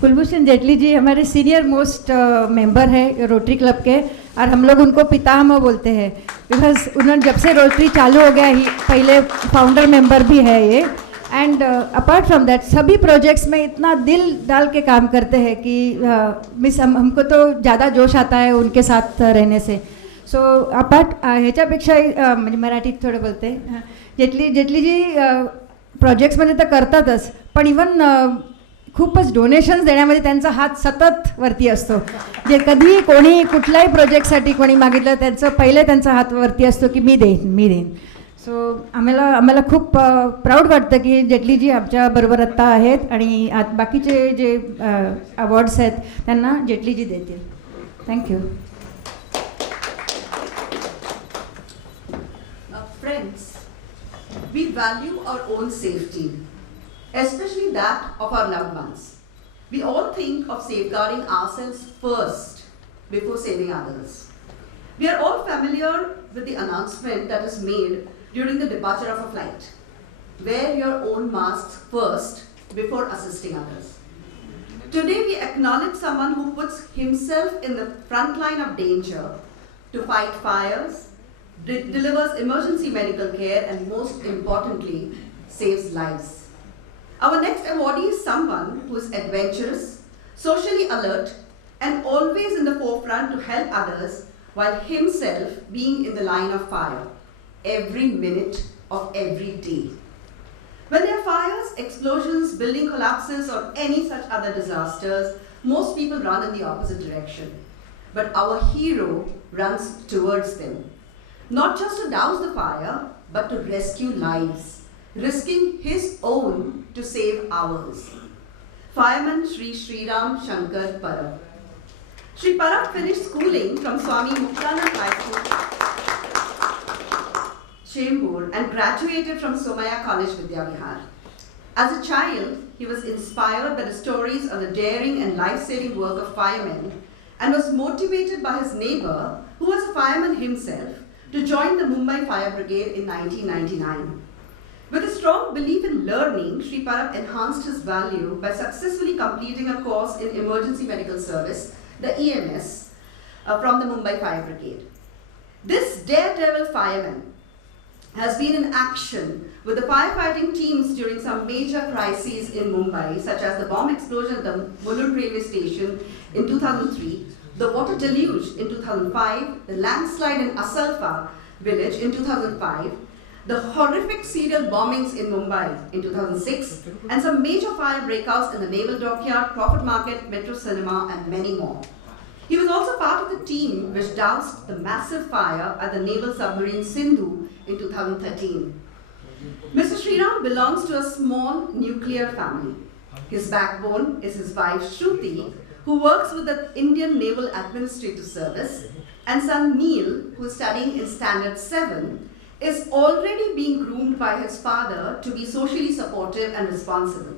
कुलभूषण जेटली जी हमारे senior most member है rotary club के, और हम लोग उनको पितामह बोलते हैं बिकॉज उन्होंने जब से रोटरी चालू हो गया ही पहले फाउंडर मेंबर भी है ये. एंड अपार्ट फ्रॉम दैट सभी प्रोजेक्ट्स में इतना दिल डाल के काम करते हैं कि मिस हमको तो ज़्यादा जोश आता है उनके साथ रहने से. सो अपार्ट ह्याच्यापेक्षा म्हणजे मराठीत थोडं बोलते. जेटली जी प्रोजेक्ट्समध्ये तर करतातच, पण इवन खूपच डोनेशन्स देण्यामध्ये त्यांचा हात सतत वरती असतो. जे कधी कोणी कुठल्याही प्रोजेक्टसाठी कोणी मागितलं त्यांचं पहिले त्यांचा हात वरती असतो की मी देईन. सो आम्हाला खूप प्राऊड वाटतं की जेटलीजी आमच्याबरोबर आत्ता आहेत आणि बाकीचे जे अवॉर्ड्स आहेत त्यांना जेटलीजी देतील. Thank you. Friends, we value our own safety, especially that of our loved ones. We all think of safeguarding ourselves first before saving others. We are all familiar with the announcement that is made during the departure of a flight. Wear your own masks first before assisting others. Today we acknowledge someone who puts himself in the front line of danger to fight fires, delivers emergency medical care, and most importantly, saves lives. Our next awardee is someone who is adventurous, socially alert, and always in the forefront to help others while himself being in the line of fire every minute of every day. When there are fires, explosions, building collapses, or any such other disasters, most people run in the opposite direction. But our hero runs towards them, not just to douse the fire, but to rescue lives, risking his own to save ours. Fireman Shriram Shankar Parab. Shri Parab finished schooling from Swami Muktanand High School, Chembur, and graduated from Somaya College Vidyavihar. As a child, he was inspired by the stories of the daring and life-saving work of firemen and was motivated by his neighbor, who was a fireman himself, to join the Mumbai Fire Brigade in 1999. With a strong belief in learning, Shri Parab enhanced his value by successfully completing a course in emergency medical service, the EMS, from the Mumbai Fire Brigade. This daredevil fireman has been in action with the firefighting teams during some major crises in Mumbai, such as the bomb explosion at the Malan railway station in 2003, the water deluge in 2005, the landslide in Asalfa village in 2005, the horrific serial bombings in Mumbai in 2006, and some major fire breakouts in the Naval Dockyard, Crawford Market, Metro Cinema, and many more. He was also part of the team which doused the massive fire at the naval submarine Sindhu in 2013. Mr. Shriram belongs to a small nuclear family. His backbone is his wife Shruti, who works with the Indian Naval Administrative Service, and son Neil, who is studying in Standard 7, is already being groomed by his father to be socially supportive and responsible.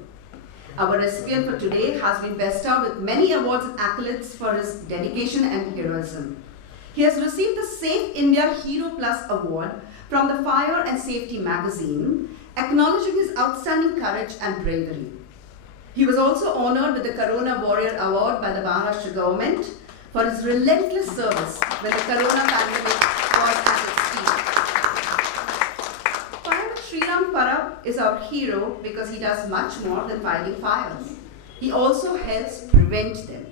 Our recipient for today has been bestowed with many awards and accolades for his dedication and heroism. He has received the Safe India Hero Plus Award from the Fire and Safety magazine, acknowledging his outstanding courage and bravery. He was also honored with the Corona Warrior Award by the Maharashtra government for his relentless service when the Corona pandemic was at its peak. Shriram Parab is our hero because he does much more than fighting fires. He also helps prevent them.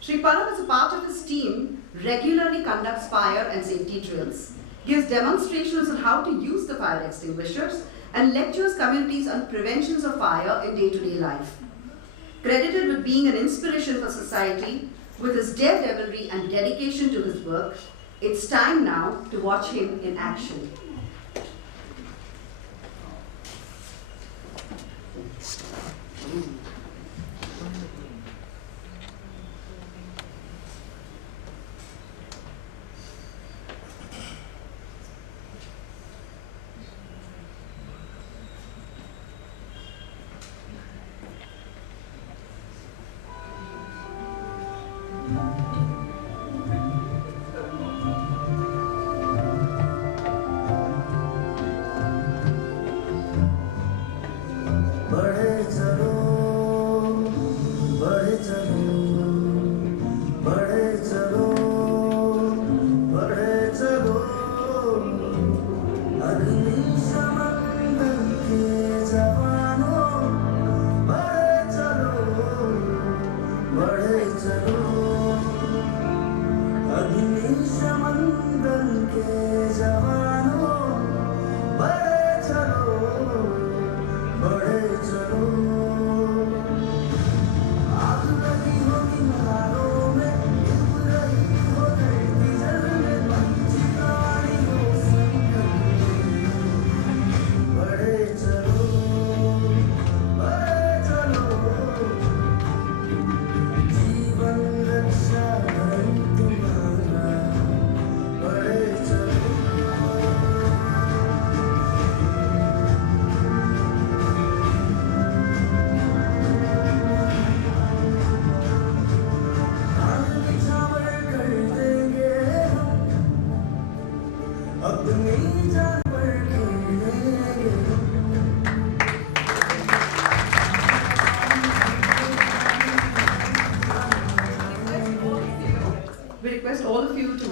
Shri Parab, as a part of his team, regularly conducts fire and safety drills, gives demonstrations on how to use the fire extinguishers, and lectures communities on preventions of fire in day-to-day life. Credited with being an inspiration for society, with his daredevilry and dedication to his work, it's time now to watch him in action.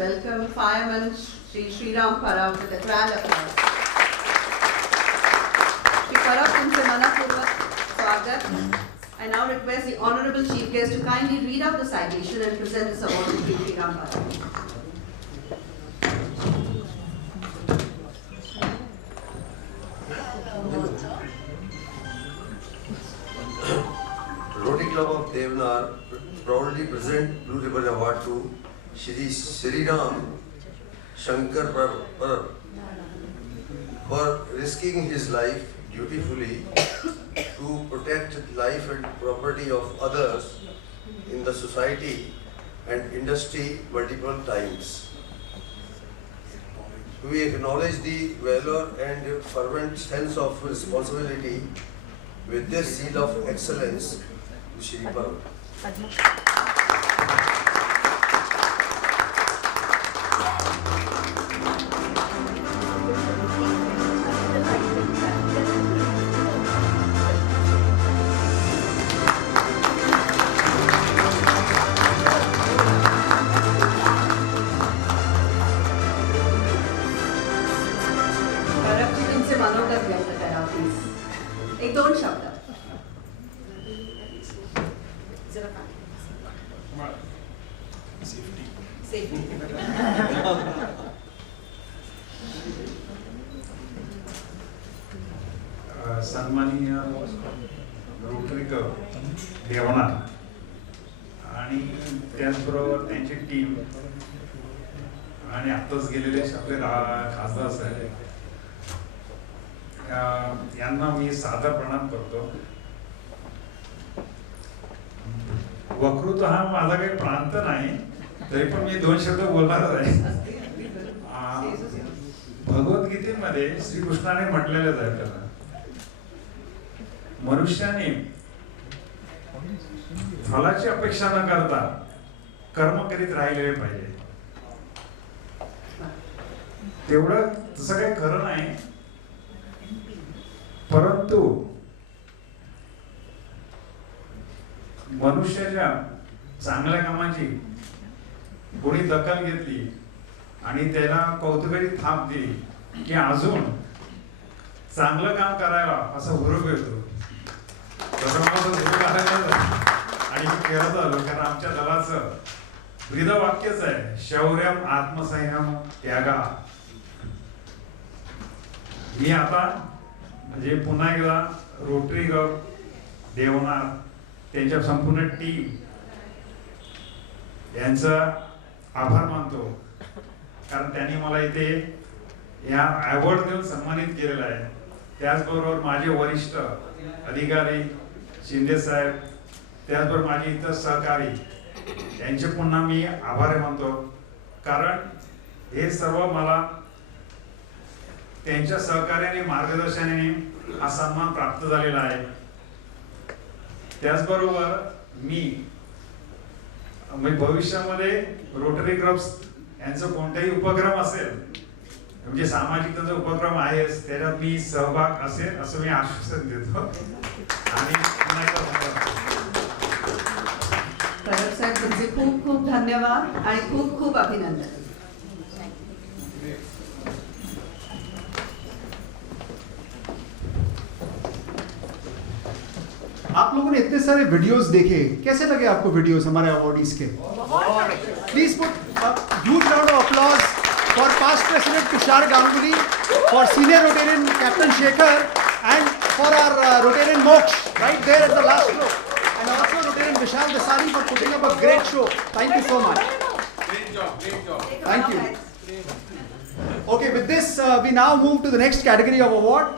Welcome Fireman Shri Shriram Parab with a grand applause. Shri Parab, तुमसे मनपूर्वक स्वागत. I now request the Honorable Chief Guest to kindly read out the citation and present this award to Shri Shriram Parab. Rotary Club of Deonar proudly present Blue Ribbon Award to Shri Shriram Shankar Parab for risking his life dutifully to protect life and property of others in the society and industry multiple times. We acknowledge the valor and fervent sense of responsibility with this seal of excellence to Shri Parab. सन्माननीय rotary Deonar आणि त्याचबरोबर त्यांची team आणि आत्ताच गेलेले आपले खासदार साहेब यांना मी सादर प्रणाम करतो. वक्तृत्व हा माझा काही प्रांत नाही, तरी पण मी 2 शब्द बोलणारच आहे. भगवद्गीतेमध्ये श्रीकृष्णाने म्हटलेलंच आहे त्याला, मनुष्याने फलाची अपेक्षा न करता कर्म करीत राहिलेले पाहिजे. तेवढं तसं काही खरं नाही, परंतु मनुष्याच्या चांगल्या कामाची कोणी दखल घेतली आणि त्याला कौतुकाची थाप दिली की अजून चांगलं काम करायला असं हुरूप येतो. आणि मी करत आलो, कारण आमच्या दलाचं ब्रीदवाक्यच आहे, शौर्यम आत्मसंयम त्यागा. मी आता म्हणजे पुन्हा एकदा रोटरी देवनार त्यांच्या संपूर्ण टीम यांचा आभार मानतो, कारण त्यांनी मला इथे या अवॉर्ड देऊन सन्मानित केलेलं आहे. त्याचबरोबर माझे वरिष्ठ अधिकारी शिंदे साहेब, त्याचबरोबर माझे इतर सहकारी यांचे पुन्हा मी आभार मानतो, कारण हे सर्व मला त्यांच्या सहकार्याने मार्गदर्शनाने हा सन्मान प्राप्त झालेला आहे. त्याचबरोबर मी भविष्यामध्ये रोटरी क्लब्स यांचा कोणताही उपक्रम असेल, म्हणजे सामाजिक जो उपक्रम आहे त्याच्यात मी सहभाग असेल असं मी आश्वासन देतो. आणि पुन्हा एकदा परब साहेब, तुमचे खूप खूप धन्यवाद आणि खूप खूप अभिनंदन. आप लोगों ने इतने सारे वीडियोस देखे, कैसे लगे आपको वीडियोस हमारे अवार्डीज के? Please put huge round of applause for past president Tushar Ganguly, for senior Rotarian captain Shekhar, and for our Rotarian Moksh right there at the last row, and also Rotarian Vishal Dasani for putting up a great show. Thank you so much. Great job. Thank you. Okay, with this we now move to the next category of award.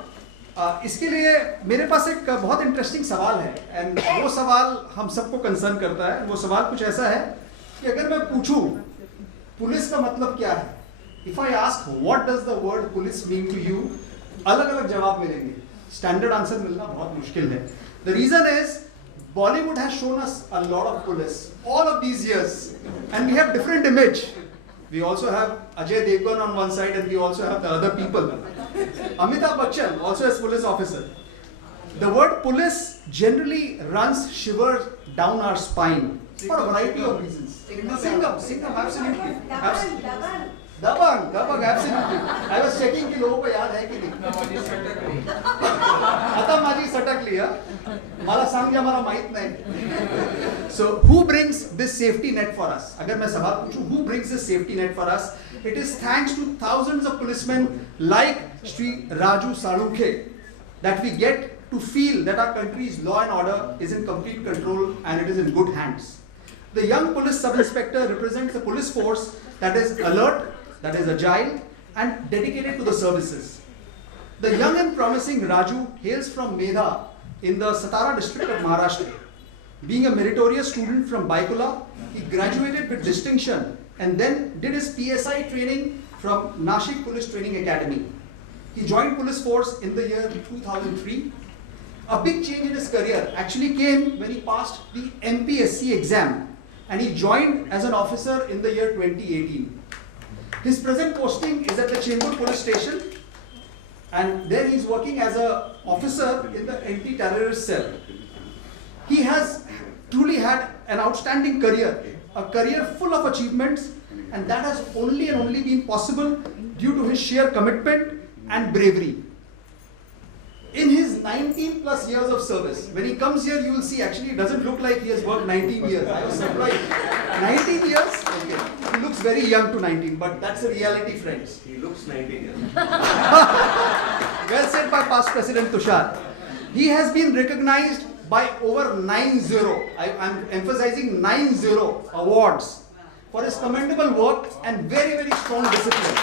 इसके लिए मेरे पास एक बहुत interesting सवाल है, and वो सवाल हम सबको कंसर्न करता है. वो सवाल कुछ ऐसा है कि अगर मैं पूछूं पुलिस का मतलब क्या है, if I ask what does the word police mean to you, अलग अलग जवाब मिलेंगे. स्टैंडर्ड आंसर मिलना बहुत मुश्किल है. The reason is Bollywood has shown us a lot of police all of these years, and we have different image. We also have Ajay Devgan on one side, and we also have the other people. Amitabh Bachchan also as police officer. The word police generally runs shivers down our spine for a variety of reasons. Singham, absolutely. Dabang, absolutely. I was checking कि लोगों को याद है कि नहीं. आता माझी सटकली हा. मला सांग मला माहित नाही. So who brings this safety net for us? अगर मैं सवाल पूछूं, who brings this safety net for us? It is thanks to thousands of policemen like Shri Raju Salunkhe that we get to feel that our country's law and order is in complete control and it is in good hands. The young police sub-inspector represents the police force that is alert, that is agile and dedicated to the services. The young and promising Raju hails from Medha in the Satara district of Maharashtra. Being a meritorious student from Baikula, he graduated with distinction and then did his PSI training from Nashik Police Training Academy. He joined police force in the year 2003. A big change in his career actually came when he passed the MPSC exam and he joined as an officer in the year 2018. His present posting is at the Chembur police station, and there he is working as an officer in the anti-terrorist cell. He has truly had an outstanding career, a career full of achievements, and that has only and only been possible due to his sheer commitment and bravery. In his 19 plus years of service, when he comes here, you will see actually it doesn't look like he has worked 19 years. I was surprised. 19 years? Okay. He looks very young to 19, but that's a reality, friends. He looks 19 years. Well said by past President Tushar. He has been recognized by over 90, I'm emphasizing 90 awards for his commendable work and very, very strong discipline.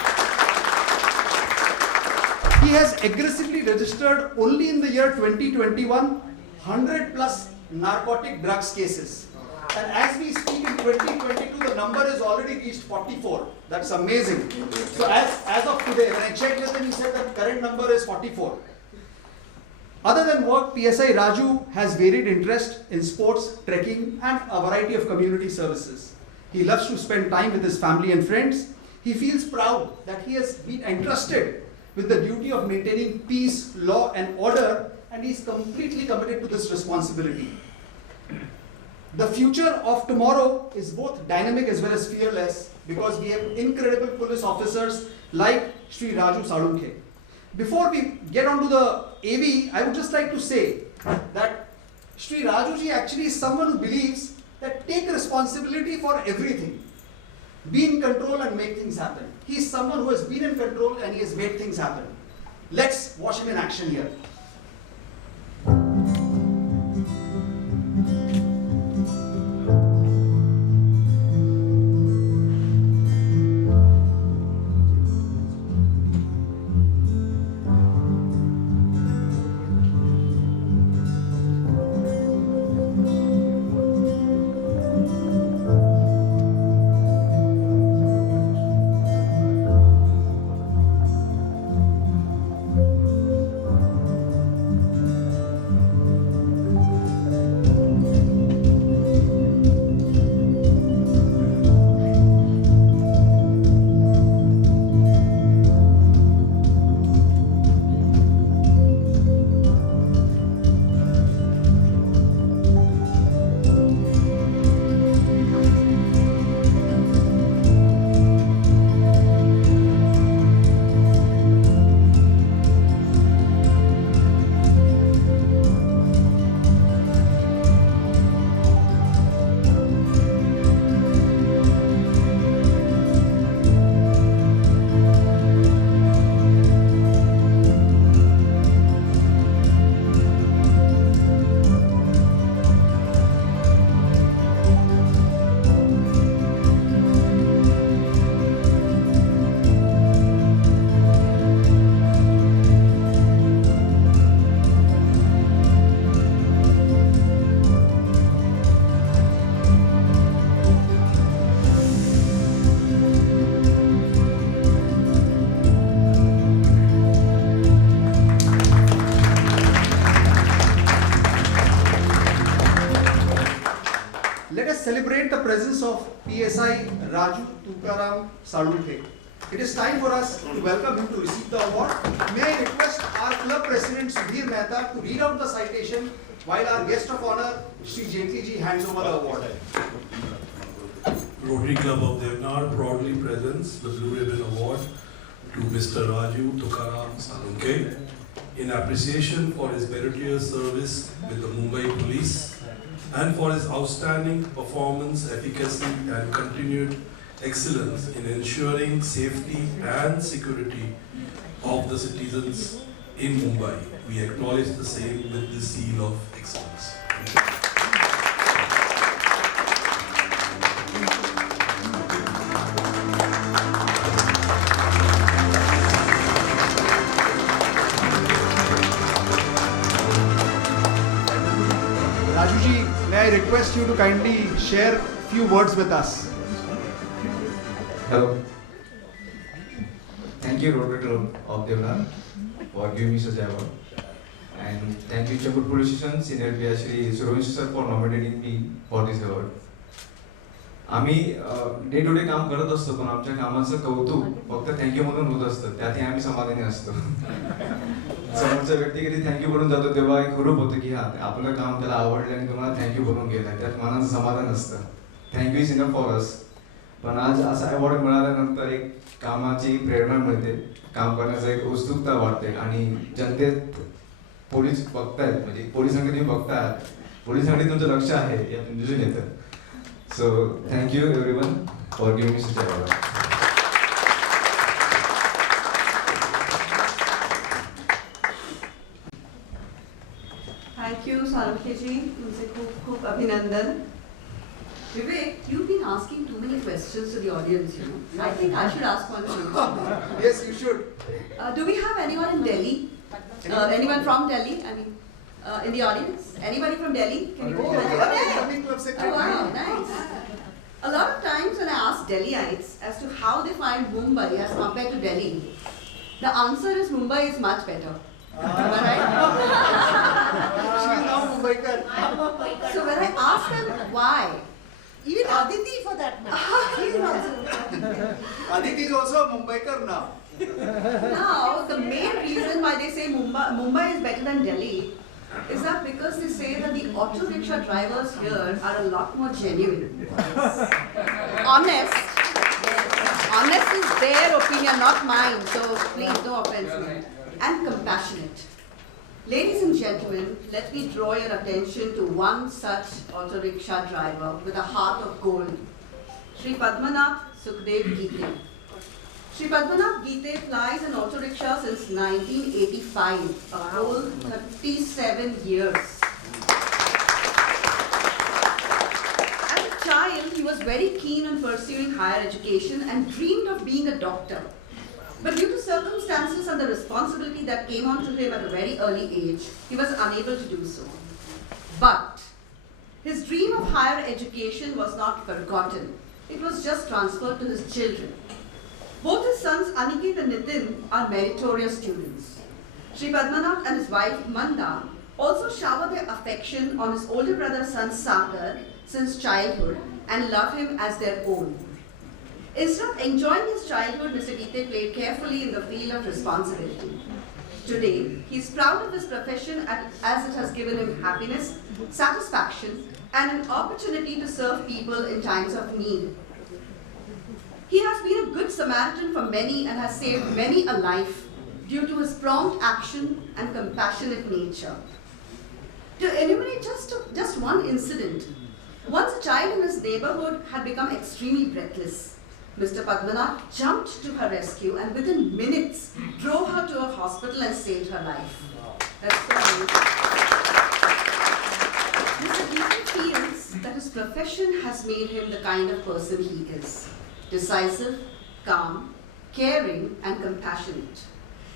He He has aggressively registered only in the year 2021 100 plus narcotic drugs cases. And as we speak in 2022, the number has already reached 44. That's amazing. So as of today, when I checked with him, he said that current number is 44. Other than work, PSI Raju has varied interest in sports, trekking, and a variety of community services. He loves to spend time with his family and friends. He feels proud that he has been entrusted with the duty of maintaining peace, law, and order, and he is completely committed to this responsibility. The future of tomorrow is both dynamic as well as fearless because we have incredible police officers like Shri Raju Salunkhe. Before we get onto the AV, I would just like to say that Shri Rajuji actually is someone who believes that take responsibility for everything. Be in control and make things happen. He is someone who has been in control and he has made things happen. Let's watch him in action here. Celebrate the presence of PSI Raju Tukaram Salunkhe. It is time for us to welcome him to receive the award. May I request our club president Sudhir Mehta to read out the citation while our guest of honor Shri Jetli ji hands over the award. Rotary Club of Deonar proudly presents the Blue Ribbon Award to Mr. Raju Tukaram Salunkhe in appreciation for his meritorious service with the Mumbai Police and for his outstanding performance, efficacy and continued excellence in ensuring safety and security of the citizens in Mumbai. We acknowledge the same with the seal of excellence. Rajuji, may I request you to kindly share a few words with us. Hello. Thank you, Rotary Club of Deonar, for giving me such an award. And thank you, Chambur Police Station, Senior PSI Shriram sir, for nominating me for this award. आम्ही day to day काम करत असतो पण आमच्या कामाचं कौतुक फक्त thank you म्हणून होत असतं त्यातही आम्ही समाधानी असतो समोरचा व्यक्ती कधी थँक्यू बोलून जातो तेव्हा एक हुरूप होतं की हा आपलं काम त्याला आवडलं आणि तुम्हाला थँक्यू बोलून गेलं त्यात मनाचं समाधान असतं thank you is enough for us पण आज असा अवॉर्ड मिळाल्यानंतर एक कामाची प्रेरणा मिळते काम करण्याचं एक उत्सुकता वाटते आणि जनतेत पोलीस बघतायत म्हणजे पोलिसांकडे तुम्ही बघताय पोलिसांकडे तुमचं लक्ष आहे यातून दिसून येतं So, thank you everyone for giving me such an award. Thank you, Salunkhe ji. तुमचे खूप खूप अभिनंदन. Vivek, you've been asking too many questions to the audience, you know. I think I should ask one too. Yes, you should. Do we have anyone in Delhi? Anyone from Delhi? I mean, in the audience? Anybody from Delhi? Can you put your hand up? Coming club secretary. Oh, wow, nice. A lot of times when I ask Delhiites as to how they find Mumbai as compared to Delhi, the answer is Mumbai is much better. Am I right? She is now Mumbaikar. So when I ask them why, Even Aditi for that matter. he's also. Aditi is also a Mumbaikar now. Now, the main reason why they say Mumbai is better than Delhi is that because they say that the auto rickshaw drivers here are a lot more genuine. Honest. Honest is their opinion, not mine, so please, no offense. And compassionate. Ladies and gentlemen, let me draw your attention to one such auto rickshaw driver with a heart of gold. Shri Padmanath Sukhadeo Gite. Shri Padmanath Gite plies an auto rickshaw since 1985, a whole 37 years. As a child, he was very keen on pursuing higher education and dreamed of being a doctor. But due to circumstances and the responsibility that came onto him at a very early age, he was unable to do so. But his dream of higher education was not forgotten. It was just transferred to his children. Both his sons Aniket and Nitin are meritorious students. Shri Padmanath and his wife Manda also shower their affection on his older brother son Shankar since childhood and love him as their own. Instead of enjoying his childhood, Mr. Gite played carefully in the field of responsibility. Today, he is proud of his profession as it has given him happiness, satisfaction, and an opportunity to serve people in times of need. He has been a good Samaritan for many and has saved many a life due to his prompt action and compassionate nature. To enumerate just one incident, once a child in his neighborhood had become extremely breathless. Mr. Padmanath jumped to her rescue and within minutes drove her to a hospital and saved her life. That's so amazing. Mr. Gite feels that his profession has made him the kind of person he is. Decisive, calm, caring and compassionate.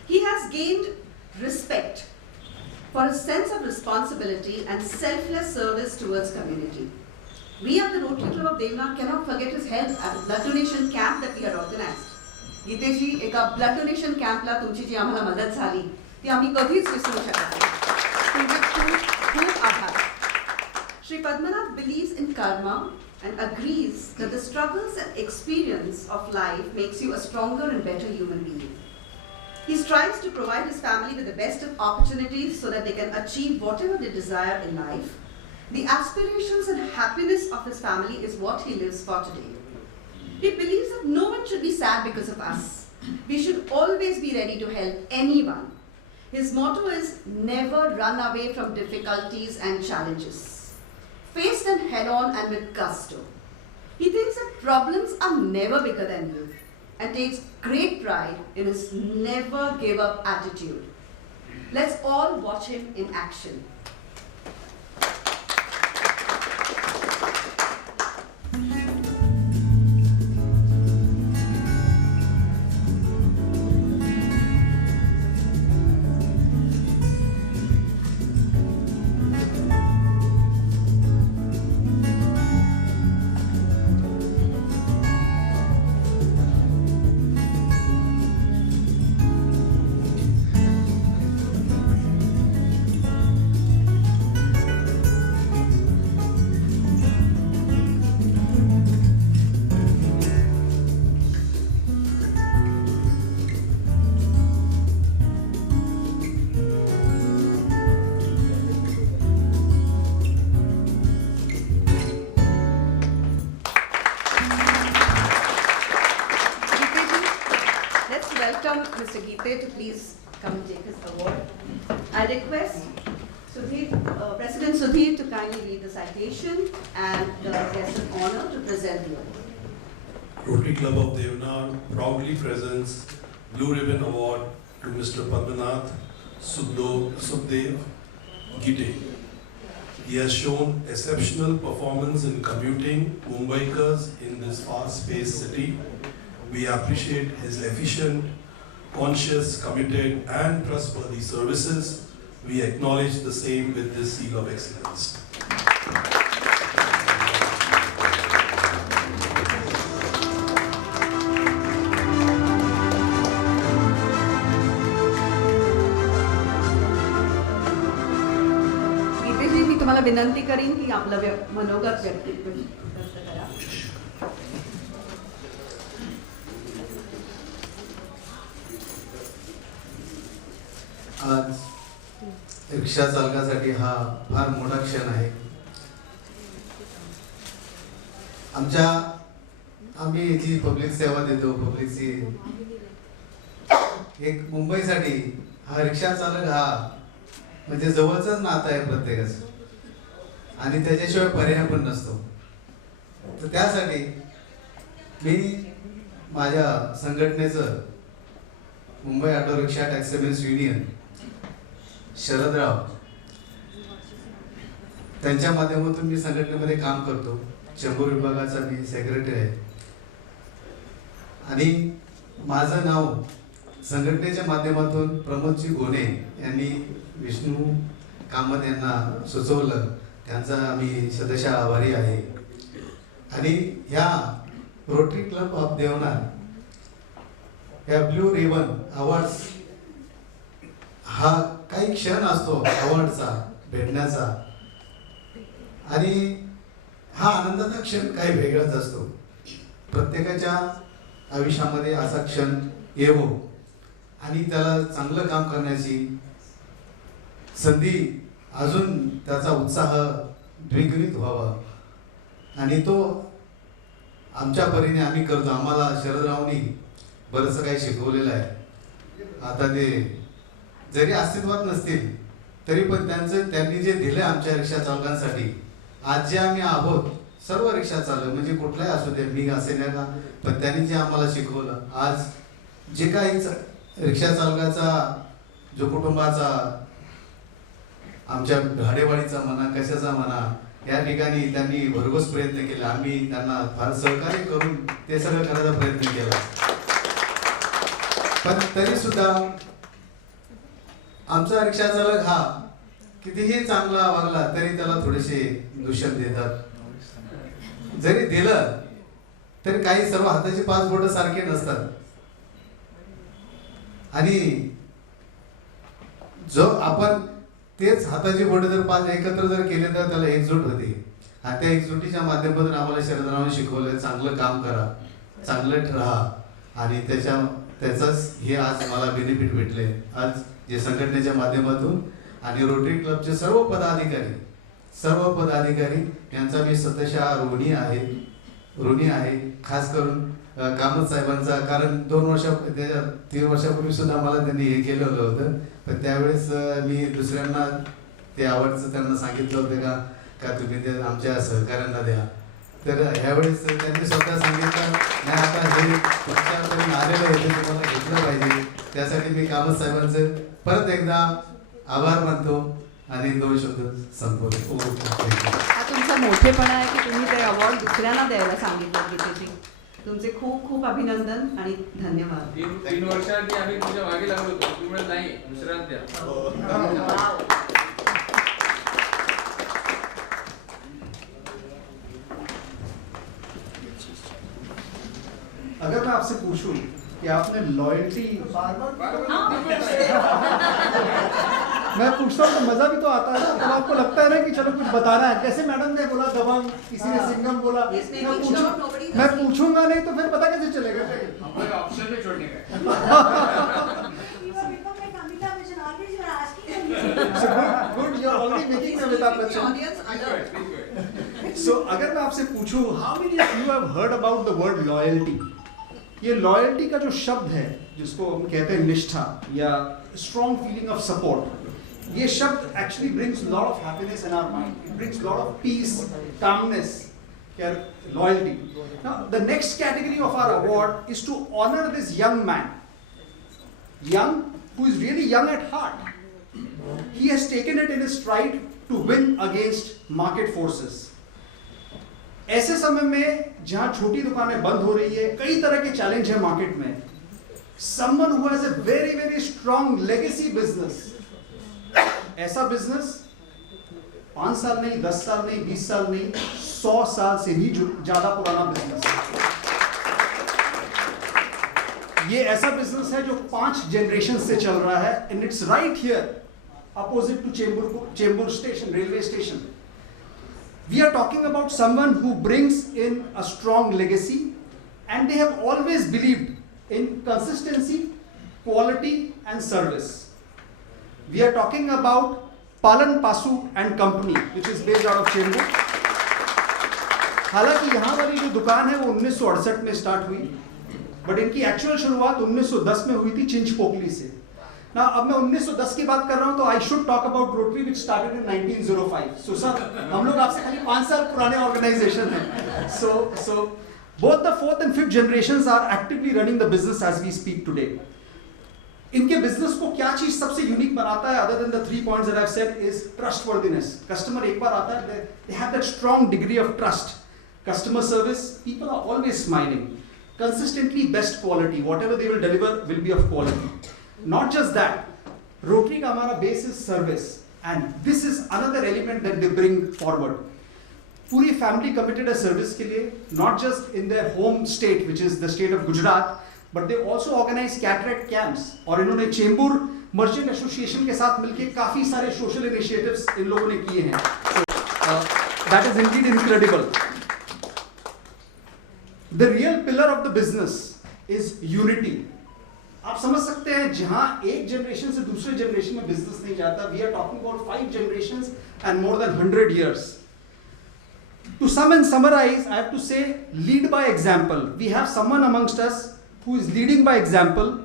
He has gained respect for his sense of responsibility and selfless service towards community. We at the Rotary Club of Deonar cannot forget his help at a blood donation camp that we had organized. Gite ji, एका blood donation camp ला तुमची जी आम्हाला मदत झाली, ती आम्ही कधीच विसरू शकत नाही. तुमचे खूप आभार. Shri Padmanath believes in karma and agrees that the struggles and experience of life makes you a stronger and better human being. He strives to provide his family with the best of opportunities so that they can achieve whatever they desire in life. The aspirations and happiness of his family is what he lives for today. He believes that no one should be sad because of us. We should always be ready to help anyone. His motto is never run away from difficulties and challenges. Face them head on and with gusto. He thinks that problems are never bigger than you and takes great pride in his never give up attitude. Let's all watch him in action. Mr. Gite to please come and take his award. I request President Sudhir to kindly read the citation and the guest of honor to present the award. Rotary Club of Deonar proudly presents Blue Ribbon Award to Mr. Padmanath Sukhadeo Gite. He has shown exceptional performance in commuting Mumbaikars in this fast-paced city. We appreciate his efficient, conscious, committed and trustworthy services. We acknowledge the same with this seal of excellence. गीतेजी, मी तुम्हाला विनंती करीन की आपलं मनोगत व्यक्त करा. आज रिक्षा चालकासाठी हा फार मोठा क्षण आहे. आम्ही जी पब्लिक सेवा देतो, पब्लिकची एक मुंबईसाठी हा रिक्षा चालक हा म्हणजे जवळचंच नातं आहे प्रत्येकाचं आणि त्याच्याशिवाय पर्याय पण नसतो. तर त्यासाठी मी माझ्या संघटनेचं Mumbai auto rickshaw taximen's union Sharadrao त्यांच्या माध्यमातून मी संघटनेमध्ये काम करतो. चेंबूर विभागाचा मी सेक्रेटरी आहे आणि माझं नाव संघटनेच्या माध्यमातून प्रमोदजी गोने यांनी विष्णू कामत यांना सुचवलं. त्यांचा आम्ही सदस्य आभारी आहे. आणि ह्या रोटरी क्लब ऑफ देवनार या ब्लू रिबन अवॉर्ड्स हा काही क्षण असतो अवॉर्डचा भेटण्याचा आणि हा आनंदाचा क्षण काही वेगळाच असतो. प्रत्येकाच्या आयुष्यामध्ये असा क्षण येवो आणि त्याला चांगलं काम करण्याची संधी, अजून त्याचा उत्साह द्विगुणित व्हावा आणि तो आमच्या परीने आम्ही करतो. आम्हाला शरदरावनी बरंचसं काही शिकवलेलं आहे. आता ते जरी अस्तित्वात नसतील तरी पण त्यांनी जे दिले आमच्या रिक्षा चालकांसाठी, आज जे आम्ही आहोत सर्व रिक्षा चालक म्हणजे कुठलाही असू दे, मी असे नाही का, पण त्यांनी जे आम्हाला शिकवलं, आज जे काही रिक्षा चालकाचा जो कुटुंबाचा आमच्या भाडेवाडीचा म्हणा कशाचा म्हणा या ठिकाणी त्यांनी भरघोस प्रयत्न केला. आम्ही त्यांना फार सहकार्य करून ते सगळं करायचा प्रयत्न केला. पण तरी सुद्धा आमचा रिक्षा चालक हा कितीही चांगला वागला तरी त्याला थोडेसे दूषण देतात. जरी दिलं तरी काही सर्व हाताची 5 बोट सारखे नसतात आणि जो आपण तेच हाताची बोट जर 5 एकत्र जर केले तर त्याला एकजूट होते. आणि त्या एकजुटीच्या माध्यमातून आम्हाला शरदरावांनी शिकवलं, चांगलं काम करा, चांगलं राहा आणि त्याचाच हे आज मला बेनिफिट भेटले. आज जे संघटनेच्या माध्यमातून आणि रोटरी क्लबचे सर्व पदाधिकारी यांचा मी सतशः ऋणी आहे. खास करून कामत साहेबांचा, कारण 3 वर्षापूर्वी सुद्धा मला त्यांनी हे केलं होतं. पण त्यावेळेस मी दुसऱ्यांना ते आवडचं त्यांना सांगितलं होतं का तुम्ही ते आमच्या सहकार्यांना द्या. तर ह्यावेळेस त्यांनी स्वतः सांगितलं नाही, आता हे तुमच्याकडून आलेलं होते, तुम्हाला घेतलं पाहिजे. त्यासाठी मी कामत साहेबांचे परत एकदा आभार मानतो आणि 2 शब्द संपवतो. हा तुमचा मोठेपणा आहे की तुम्ही ते अवॉर्ड दुसऱ्यांना द्यायला सांगितलं. गीतेजी, तुमचे खूप खूप अभिनंदन आणि धन्यवाद. 3 वर्षांनी आम्ही तुमच्या मागे लागलो होतो, तुम्ही नाही दुसऱ्यांना द्या. अगर मैं आपसे पूछूं कि आपने लॉयल्टी मैं पूछता हूँ तो मजा भी तो आता है, तो आपको लगता है ना कि चलो कुछ बताना है. जैसे मैडम ने बोला दबंग, किसी ने सिंगम बोला, मैं पूछूंगा नहीं तो फिर पता कैसे चलेगा. ऑप्शन में छोड़ने good, you are already making the Amitabh Bachchan. So अगर मैं आपसे पूछूं, how many of you have heard about the word loyalty. ये लॉयल्टी का जो शब्द है जिसको हम कहते हैं निष्ठा या स्ट्रॉन्ग फीलिंग ऑफ सपोर्ट, ये शब्द actually brings lot of happiness in our mind. It brings lot of peace, calmness, loyalty. Now the next category of our award is to honor this young man, who is really young at heart. He has taken it in his stride to win against market forces. ऐसे समय में जहां छोटी दुकानें बंद हो रही है, कई तरह के चैलेंज है मार्केट में, someone who has a very very strong legacy business, ऐसा बिजनेस 5 साल नहीं, 10 साल नहीं, 20 साल नहीं, 100 साल से भी ज्यादा पुराना बिजनेस है. ये ऐसा बिजनेस है जो 5 जनरेशन से चल रहा है, and it's right here opposite to Chembur station, railway station. We are talking about someone who brings in a strong legacy, and they have always believed in consistency, quality and service. We are talking about Palan Pasu and Company, which is based out of Chembur. हालांकि यहाँ वाली जो दुकान है वो 1968 में start हुई, but इनकी एक्चुअल शुरुआत 1910 में हुई थी चिंचपोकली से. ना अब मैं 1910 की बात कर रहा हूँ, तो I should talk about rotary which started in 1905. So sir, हम लोग आपसे खाली 5 साल पुराने ऑर्गेनाइजेशन हैं. सो both the 4th and 5th generations are actively running the business as we speak today. इनके बिजनेस को क्या चीज सबसे यूनिक बनाता है, other than the 3 points that I've said, is trustworthiness. Customer एक बार आता है, they have that strong degree of trust. Customer service, people are always smiling. Consistently best quality, whatever they will deliver will be of quality. Not just that, Rotary का हमारा base is service, and this is another element that they bring forward. पूरी family committed है service के लिए, not just in their home state which is the state of Gujarat, but they also organize cataract camps. और इन्होंने Chembur merchant association के साथ मिलकर काफी सारे सोशल इनिशिएटिव्स इन लोगों ने किए हैं. That is indeed incredible. The real pillar of the business is unity. आप समझ सकते हैं, जहां एक जनरेशन से दूसरे जनरेशन में बिजनेस नहीं जाता, we are talking about 5 generations and more than 100 years. To sum and summarize, I have to say, lead by example. We have someone amongst us who is leading by example.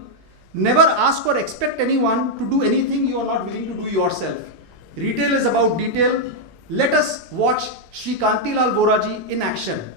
Never ask or expect anyone to do anything you are not willing to do yourself. Retail is about detail. Let us watch Shri Kantilal Vora ji in action.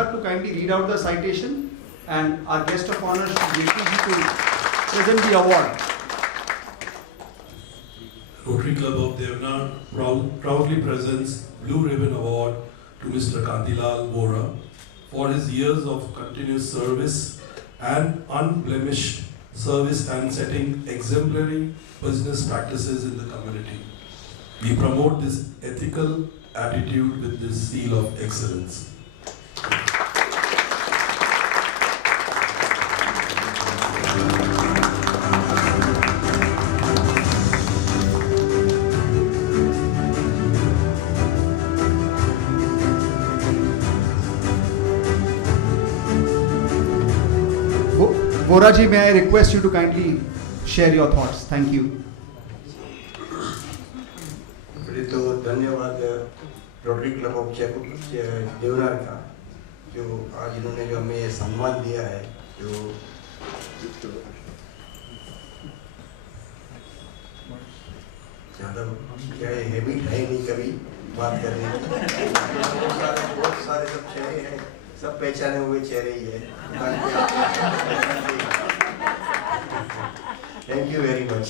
To kindly read out the citation, and our guest of honor, Shri Gite ji, to present the award. Rotary Club of Deonar proudly presents Blue Ribbon Award to Mr. Kantilal Vora for his years of continuous service and unblemished service and setting exemplary business practices in the community. We promote this ethical attitude with this seal of excellence. Vora ji, may I request you to kindly share your thoughts. Thank you. पहले तो धन्यवाद rotary club of Deonar का, जो आज इन्होंने जो हमें ये सम्मान दिया है, जो ज़्यादा क्या है, हैबिट है नहीं कभी बात करने की। बहुत सारे सब चेहरे हैं, सब पहचाने हुए चेहरे ही है। Thank you very much.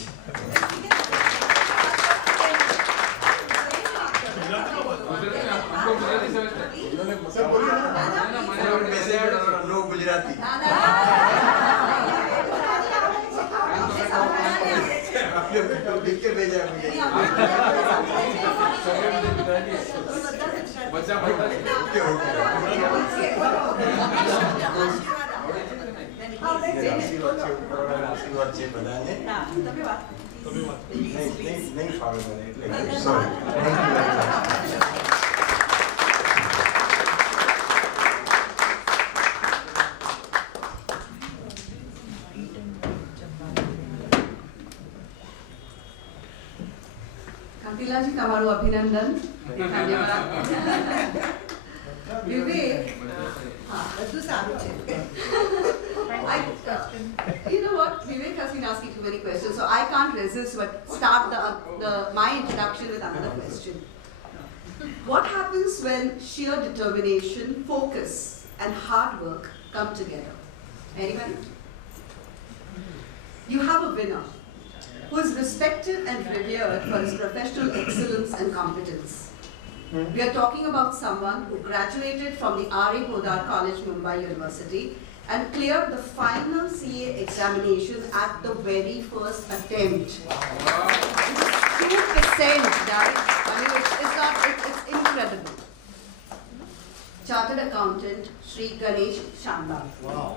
No Gujarati लिख के भेजा मुझे। आशीर्वाद से बनाने नहीं फाड़ो मैंने, sorry. Thank you very much. Kantilal ji, તમારું અભિનંદન. ધન્યવાદ. વિવેક, બધું સારું છે. You know what? Vivek has been asking too many questions, so I can't resist but start my introduction with another question. What happens when sheer determination, focus, and hard work come together? Anyone? You have a winner who is respected and revered for his professional excellence and competence. We are talking about someone who graduated from the R.A. Podar College, Mumbai University, and cleared the final CA examination at the very first attempt. 2%, right? I mean, it's incredible. Chartered Accountant, Shri Ganesh Shanbhag. Wow.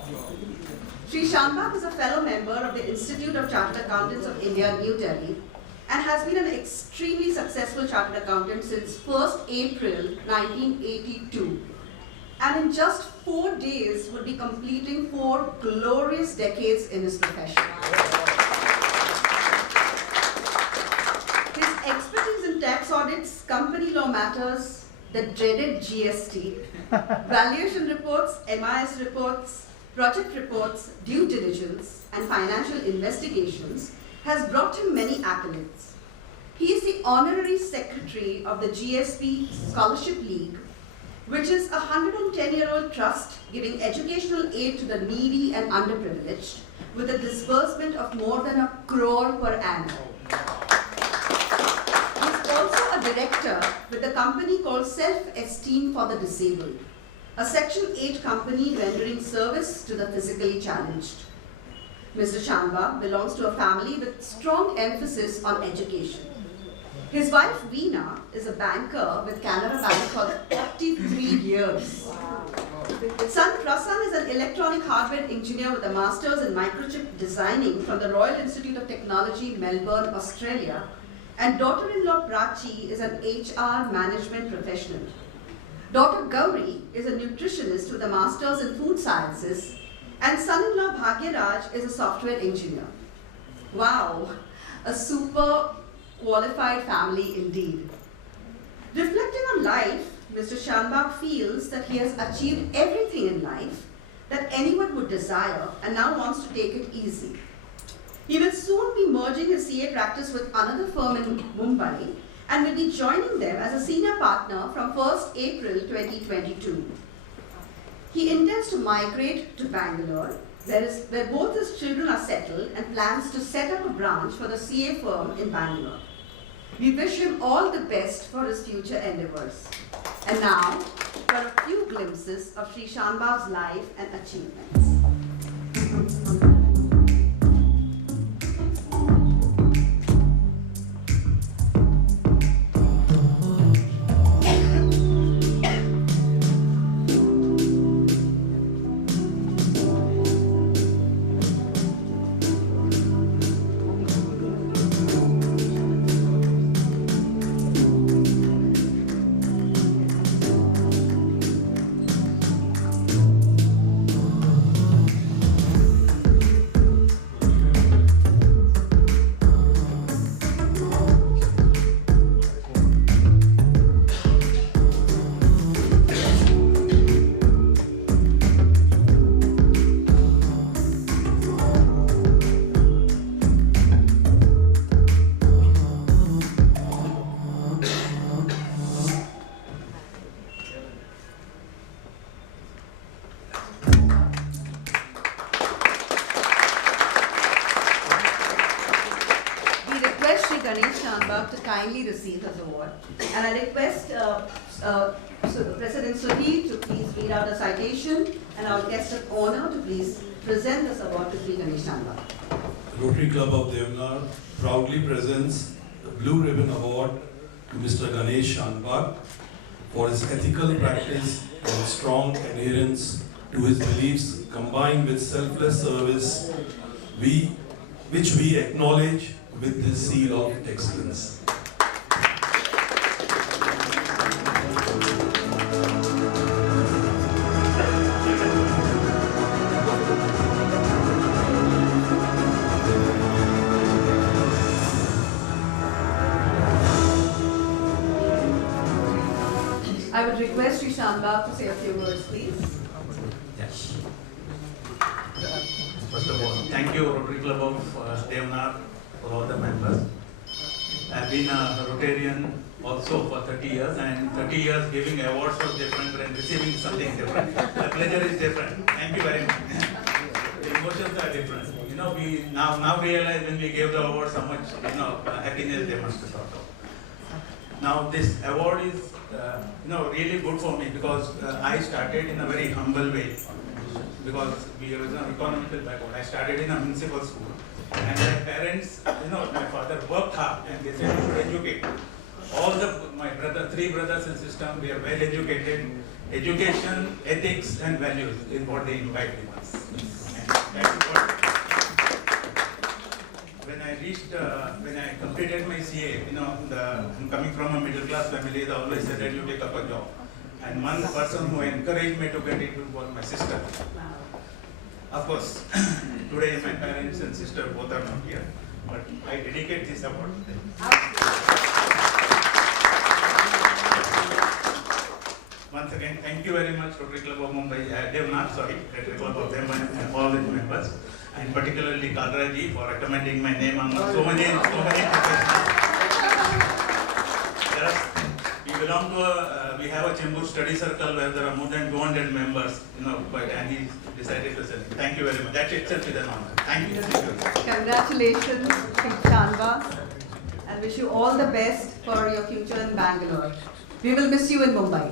Shri Shanbhag is a fellow member of the Institute of Chartered Accountants of India, New Delhi, and has been an extremely successful chartered accountant since 1st April 1982. And in just 4 days would be completing 4 glorious decades in his profession. His expertise in tax audits, company law matters, the dreaded GST, valuation reports, MIS reports, project reports, due diligence, and financial investigations has brought him many accolades. He is the honorary secretary of the GSP Scholarship League, which is a 110-year-old trust giving educational aid to the needy and underprivileged with a disbursement of more than 1 crore per annum. He is also a director with a company called Self-Esteem for the Disabled, a Section 8 company rendering service to the physically challenged. Mr. Shanbhag belongs to a family with strong emphasis on education. His wife Veena is a banker with Canara Bank for 43 years. Son Prasan is an electronic hardware engineer with a master's in microchip designing from the Royal Institute of Technology, Melbourne, Australia. And daughter-in-law Prachi is an HR management professional. Daughter Gauri is a nutritionist with a master's in food sciences. And son-in-law Bhagyaraj is a software engineer. Wow, a super qualified family indeed. Reflecting on life, Mr. Shanbhag feels that he has achieved everything in life that anyone would desire and now wants to take it easy. He will soon be merging his CA practice with another firm in Mumbai and will be joining them as a senior partner from 1st April 2022. He intends to migrate to Bangalore, where both his children are settled, and plans to set up a branch for the CA firm in Bangalore. We wish him all the best for his future endeavors. And now, for a few glimpses of Shri Shanbhag's life and achievements. kindly receive this award. And I request President Sukhadeo to please read out the citation and our guest of honor to please present this award to Sri Ganesh Shanbhag. Rotary Club of Deonar proudly presents the Blue Ribbon Award to Mr. Ganesh Shanbhag for his ethical practice and strong adherence to his beliefs combined with selfless service, which we acknowledge with this seal of excellence. I would request Sri Shambhag to say a few words, please. Yes. First of all, thank you, Rotary Club of Deonar, for all the members. I've been a Rotarian also for 30 years, and 30 years giving awards was different and receiving something different. The pleasure is different. Thank you very much. The emotions are different. You know, we now realize when we gave the awards how much, happiness they must have thought of. Now this award is really good for me because I started in a very humble way because we were economical background. I started in a municipal school and my parents, my father worked hard and they said you should educate. My three brothers and sisters, we are well educated. Education, ethics and values is what they invite in us. And that's what when I completed my CA, I'm coming from a middle class family, they always said that you take up a job. And one person who encouraged me to get it was my sister. Of course, today my parents and sister both are not here, but I dedicate this award to them. Once again, thank you very much, Rotary Club of Mumbai, Rotary Club of Deonar and all its members. And particularly Kalraji for recommending my name among so many professionals. We belong to we have a Chembur study circle where there are more than 200 members, and he decided to send it. Thank you very much. That itself is an honor. Thank you. Congratulations, Sri Shanbhag, and wish you all the best for your future in Bangalore. We will miss you in Mumbai.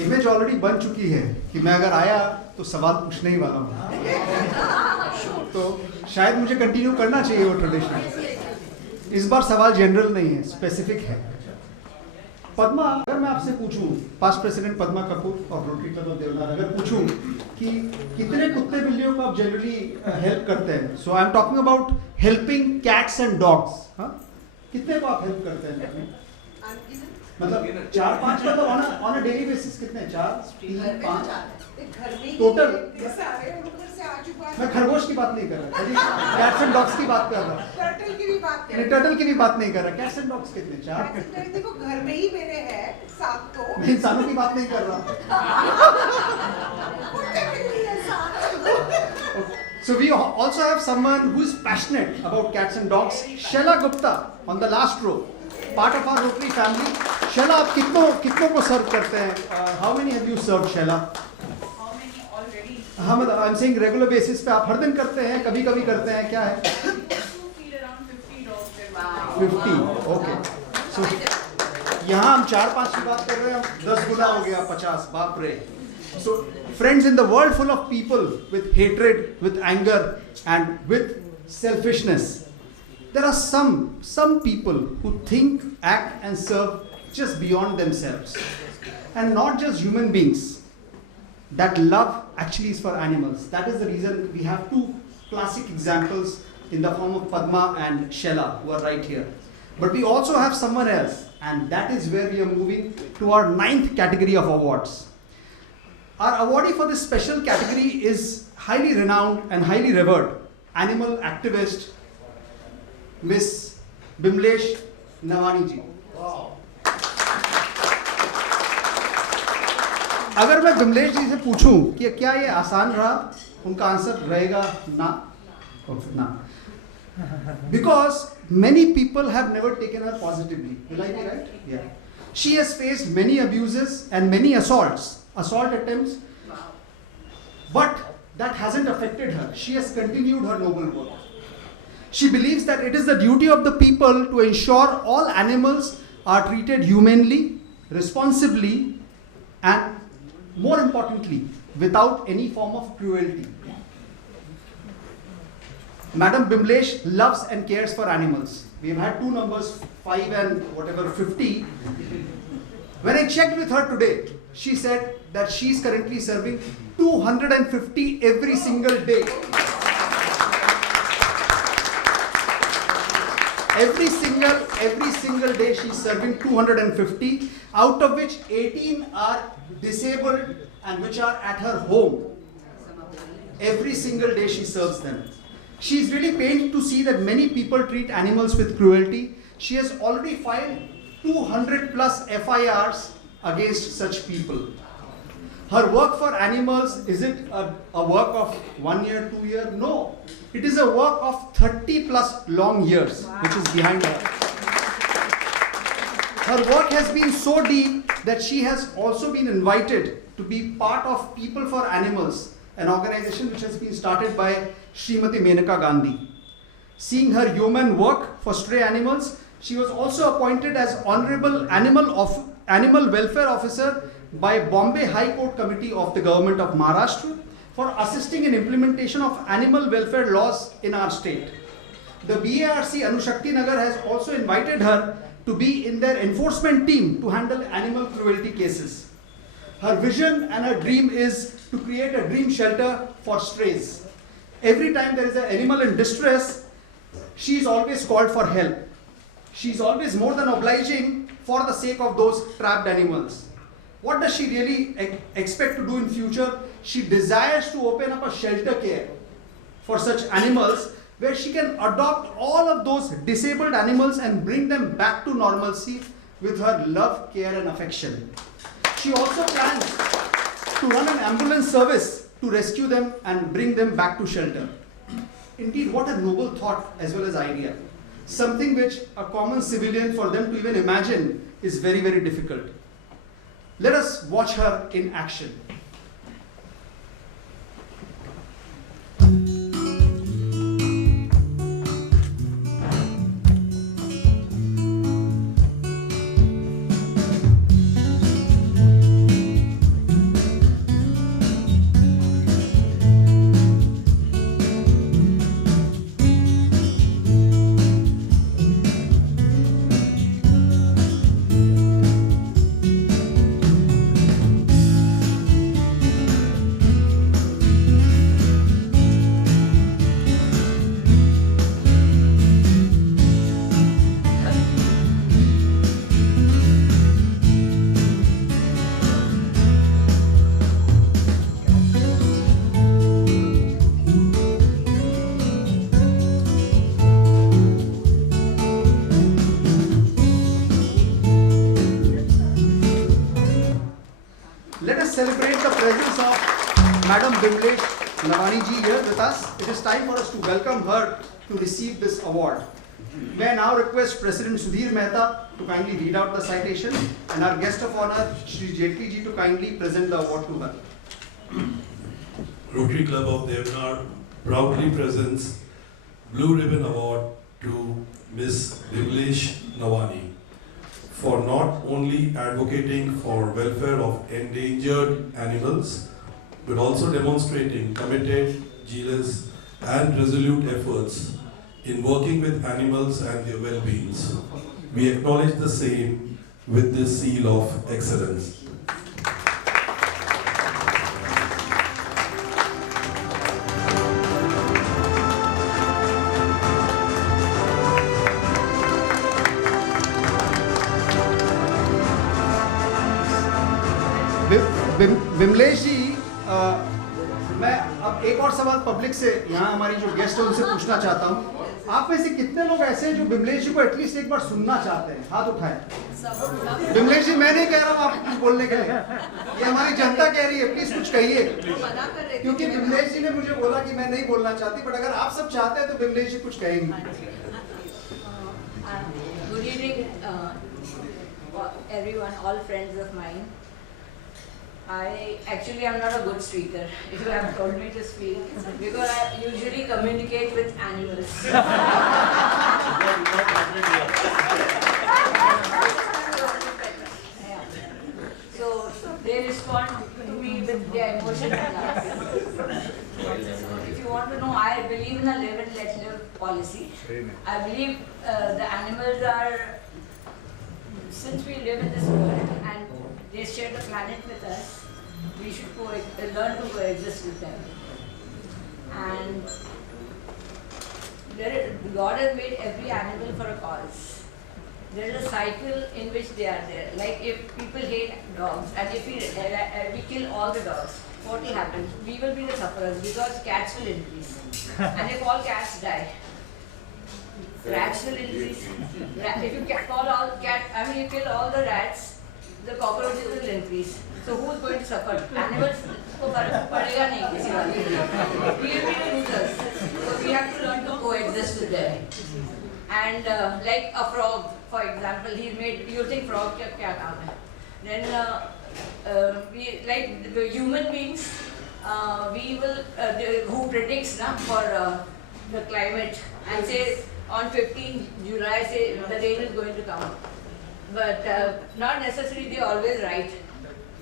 Image already बन चुकी है कि मैं अगर आया तो सवाल पूछने ही वाला हूँ, तो शायद मुझे कंटिन्यू करना चाहिए वो ट्रेडिशन। इस बार सवाल जनरल नहीं है, स्पेसिफिक है। पद्मा, अगर मैं आपसे पूछूं, पास्ट प्रेसिडेंट पद्मा कपूर और रोटरी क्लब ऑफ देवनार, अगर पूछूं कि कितने कुत्ते बिल्लियों को आप जनरली हेल्प करते हैं, so I am talking about helping cats and dogs, कितने को आप हेल्प करते हैं? मतलब 4-5 मतलब ऑन अ डेली बेसिस कितने? 4-3-5 टोटल। मैं खरगोश की बात नहीं कर रहा, कैट्स एंड डॉग्स की बात कर रहा, टर्टल की भी बात नहीं कर रहा। कैट्स एंड डॉग्स कितने? 4। देखो घर में ही मेरे हैं 7 तो। मैं इंसानों की बात नहीं कर रहा। So we also have someone who is passionate about cats and dogs, Shela Gupta on the last row, part of our Rotary family. Shela, आप कितनों को सर्व करते हैं? How many have you served, Shela? How many already? हाँ, मतलब I'm saying regular basis पे आप हर दिन करते हैं, कभी-कभी करते हैं, क्या है? Feed around 50 dogs and 50, okay. So यहाँ हम 4-5 की बात कर रहे हैं, 10 गुना हो गया 50, बाप रे. So friends, in the world full of people with hatred, with anger and with selfishness, there are some people who think, act and serve just beyond themselves, and not just human beings. That love actually is for animals. That is the reason we have 2 classic examples in the form of Padma and Shela, who are right here. But we also have someone else, and that is where we are moving to our 9th category of awards. Our awardee for this special category is highly renowned and highly revered animal activist, Miss Bimlesh Navani ji. अगर मैं बिमलेश जी से पूछूं कि क्या ये आसान रहा, उनका आंसर रहेगा ना, because many people have never taken her positively. Will I be right? Yeah. She has faced many abuses and many assault attempts, but that hasn't affected her. She has continued her noble work. She believes that it is the duty of the people to ensure all animals are treated humanely, responsibly, and more importantly, without any form of cruelty. Madam Bimlesh loves and cares for animals. We have had two numbers, 5 and 50. When I checked with her today, she said that she is currently serving 250 every single day. Every single day she is serving 250, out of which 18 are disabled and which are at her home. Every single day she serves them. She is really pained to see that many people treat animals with cruelty. She has already filed 200 plus FIRs against such people. Her work for animals, is it a work of 1 year, 2 years? No. It is a work of 30 plus long years, which is behind her. Her work has been so deep that she has also been invited to be part of People for Animals, an organization which has been started by Srimati Menaka Gandhi. Seeing her human work for stray animals, she was also appointed as Honorable Animal Welfare Officer by Bombay High Court Committee of the Government of Maharashtra for assisting in implementation of animal welfare laws in our state. The BARC Anushakti Nagar has also invited her to be in their enforcement team to handle animal cruelty cases. Her vision and her dream is to create a dream shelter for strays. Every time there is an animal in distress, she is always called for help. She is always more than obliging for the sake of those trapped animals. What does she really expect to do in future? She desires to open up a shelter care for such animals where she can adopt all of those disabled animals and bring them back to normalcy with her love, care and affection. She also plans to run an ambulance service to rescue them and bring them back to shelter. Indeed, what a noble thought as well as idea. Something which a common civilian, for them to even imagine, is very, very difficult. Let us watch her in action. Madam Bimlesh Navani ji here with us. It is time for us to welcome her to receive this award. May I now request President Sudhir Mehta to kindly read out the citation and our guest of honor, Shri Jetli ji, to kindly present the award to her. Rotary Club of Deonar proudly presents Blue Ribbon Award to Ms. Bimlesh Navani for not only advocating for welfare of endangered animals, but also demonstrating committed, zealous, and resolute efforts in working with animals and their well-beings. We acknowledge the same with this seal of excellence. Bimlesh जी, मैं अब एक और सवाल public से, यहाँ हमारी जो guest है उनसे पूछना चाहता हूँ, आप में से कितने लोग ऐसे हैं जो बिमलेश जी को एटलीस्ट एक बार सुनना चाहते हैं? हाथ उठाएं। बिमलेश जी, मैं नहीं कह रहा हूँ आप कुछ बोलने के लिए, ये हमारी जनता कह रही है, प्लीज कुछ कहिए, क्योंकि बिमलेश जी ने मुझे बोला कि मैं नहीं बोलना चाहती, बट अगर आप सब चाहते हैं तो बिमलेश जी कुछ कहेंगी। Good evening, everyone, all friends of mine. I actually am not a good speaker. If you have told me to speak, because I usually communicate with animals. So they respond to me with their emotion and laughter. So if you want to know, I believe in a live and let live policy. I believe the animals are, since we live in this world and they share the planet with us, we should learn to coexist with them. And God has made every animal for a cause. There is a cycle in which they are there. Like if people hate dogs and if we kill all the dogs, what will happen? We will be the sufferers because cats will increase. And if all cats die, rats will increase. If you you kill all the rats, the cockroaches will increase. So who is going to suffer? Animals ko farak padega nahi kisi baat mein. We will be the losers. So we have to learn to coexist with them. And like a frog, for example, he made. You think frog kya kaam hai? Then we like the human beings. We will who predicts for the climate and says on 15 July say the rain is going to come. But not necessarily they always right.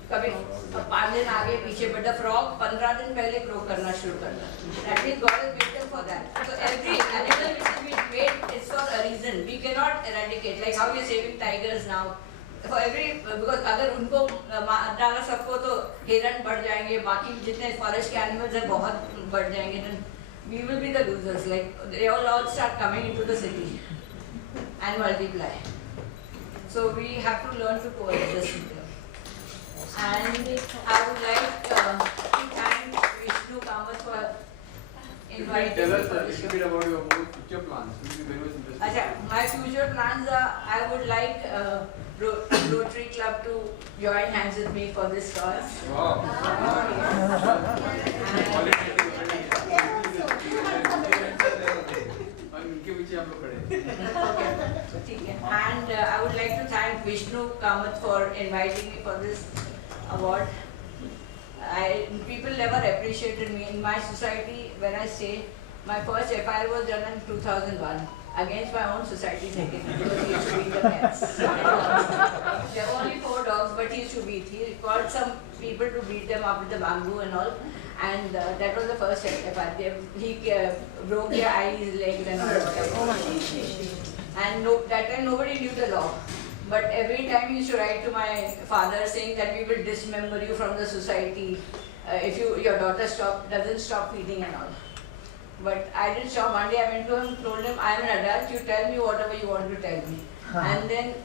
कभी 5 दिन आगे पीछे, but the frog 15 दिन पहले grow करना शुरू करना. That means God has made them for that. So every animal which we made is for a reason. We cannot eradicate. Like how we are saving tigers now. For every because अगर उनको डाला सबको तो हिरन बढ़ जाएंगे, बाकी जितने forest के animals हैं बहुत बढ़ जाएंगे. Then we will be the losers. Like they all start coming into the city and multiply. So we have to learn to coexist with them. And I would like to thank Vishnu Kamath for inviting me. Tell us a little bit about your future plans. It will be very much interesting. My future plans are I would like Rotary Club to join hands with me for this cause. Wow. And I would like to thank Vishnu Kamath for inviting me for this award. People never appreciated me in my society. When I say my first FIR was done in 2001 against my own society secretary because he used to beat the cats. There were only 4 dogs, but he used to beat. He called some people to beat them up with the bamboo and all. And that was the first FIR. He broke their eyes, legs and all. And that time nobody knew the law. But every time he used to write to my father saying that we will dismember you from the society if your daughter doesn't stop feeding and all. But I didn't stop. One day I went to him, told him, I am an adult, you tell me whatever you want to tell me. And then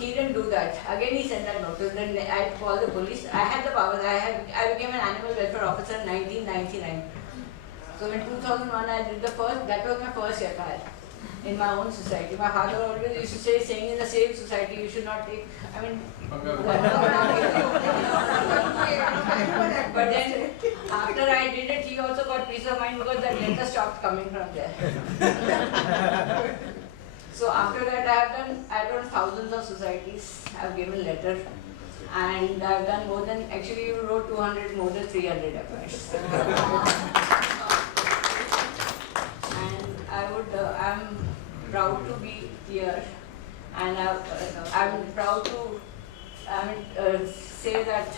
he didn't do that. Again he sent that notice. Then I called the police. I had the powers. I became an animal welfare officer in 1999. So in 2001 I did that was my first FIR in my own society. My father always used to say, saying in the same society you should not take, but then after I did it, he also got peace of mind because that letter stopped coming from there. So after that I've done thousands of societies, I've given letters. And I've done more than, actually you wrote more than 300 FIRs. And I'm proud to be here, and I'm proud to say that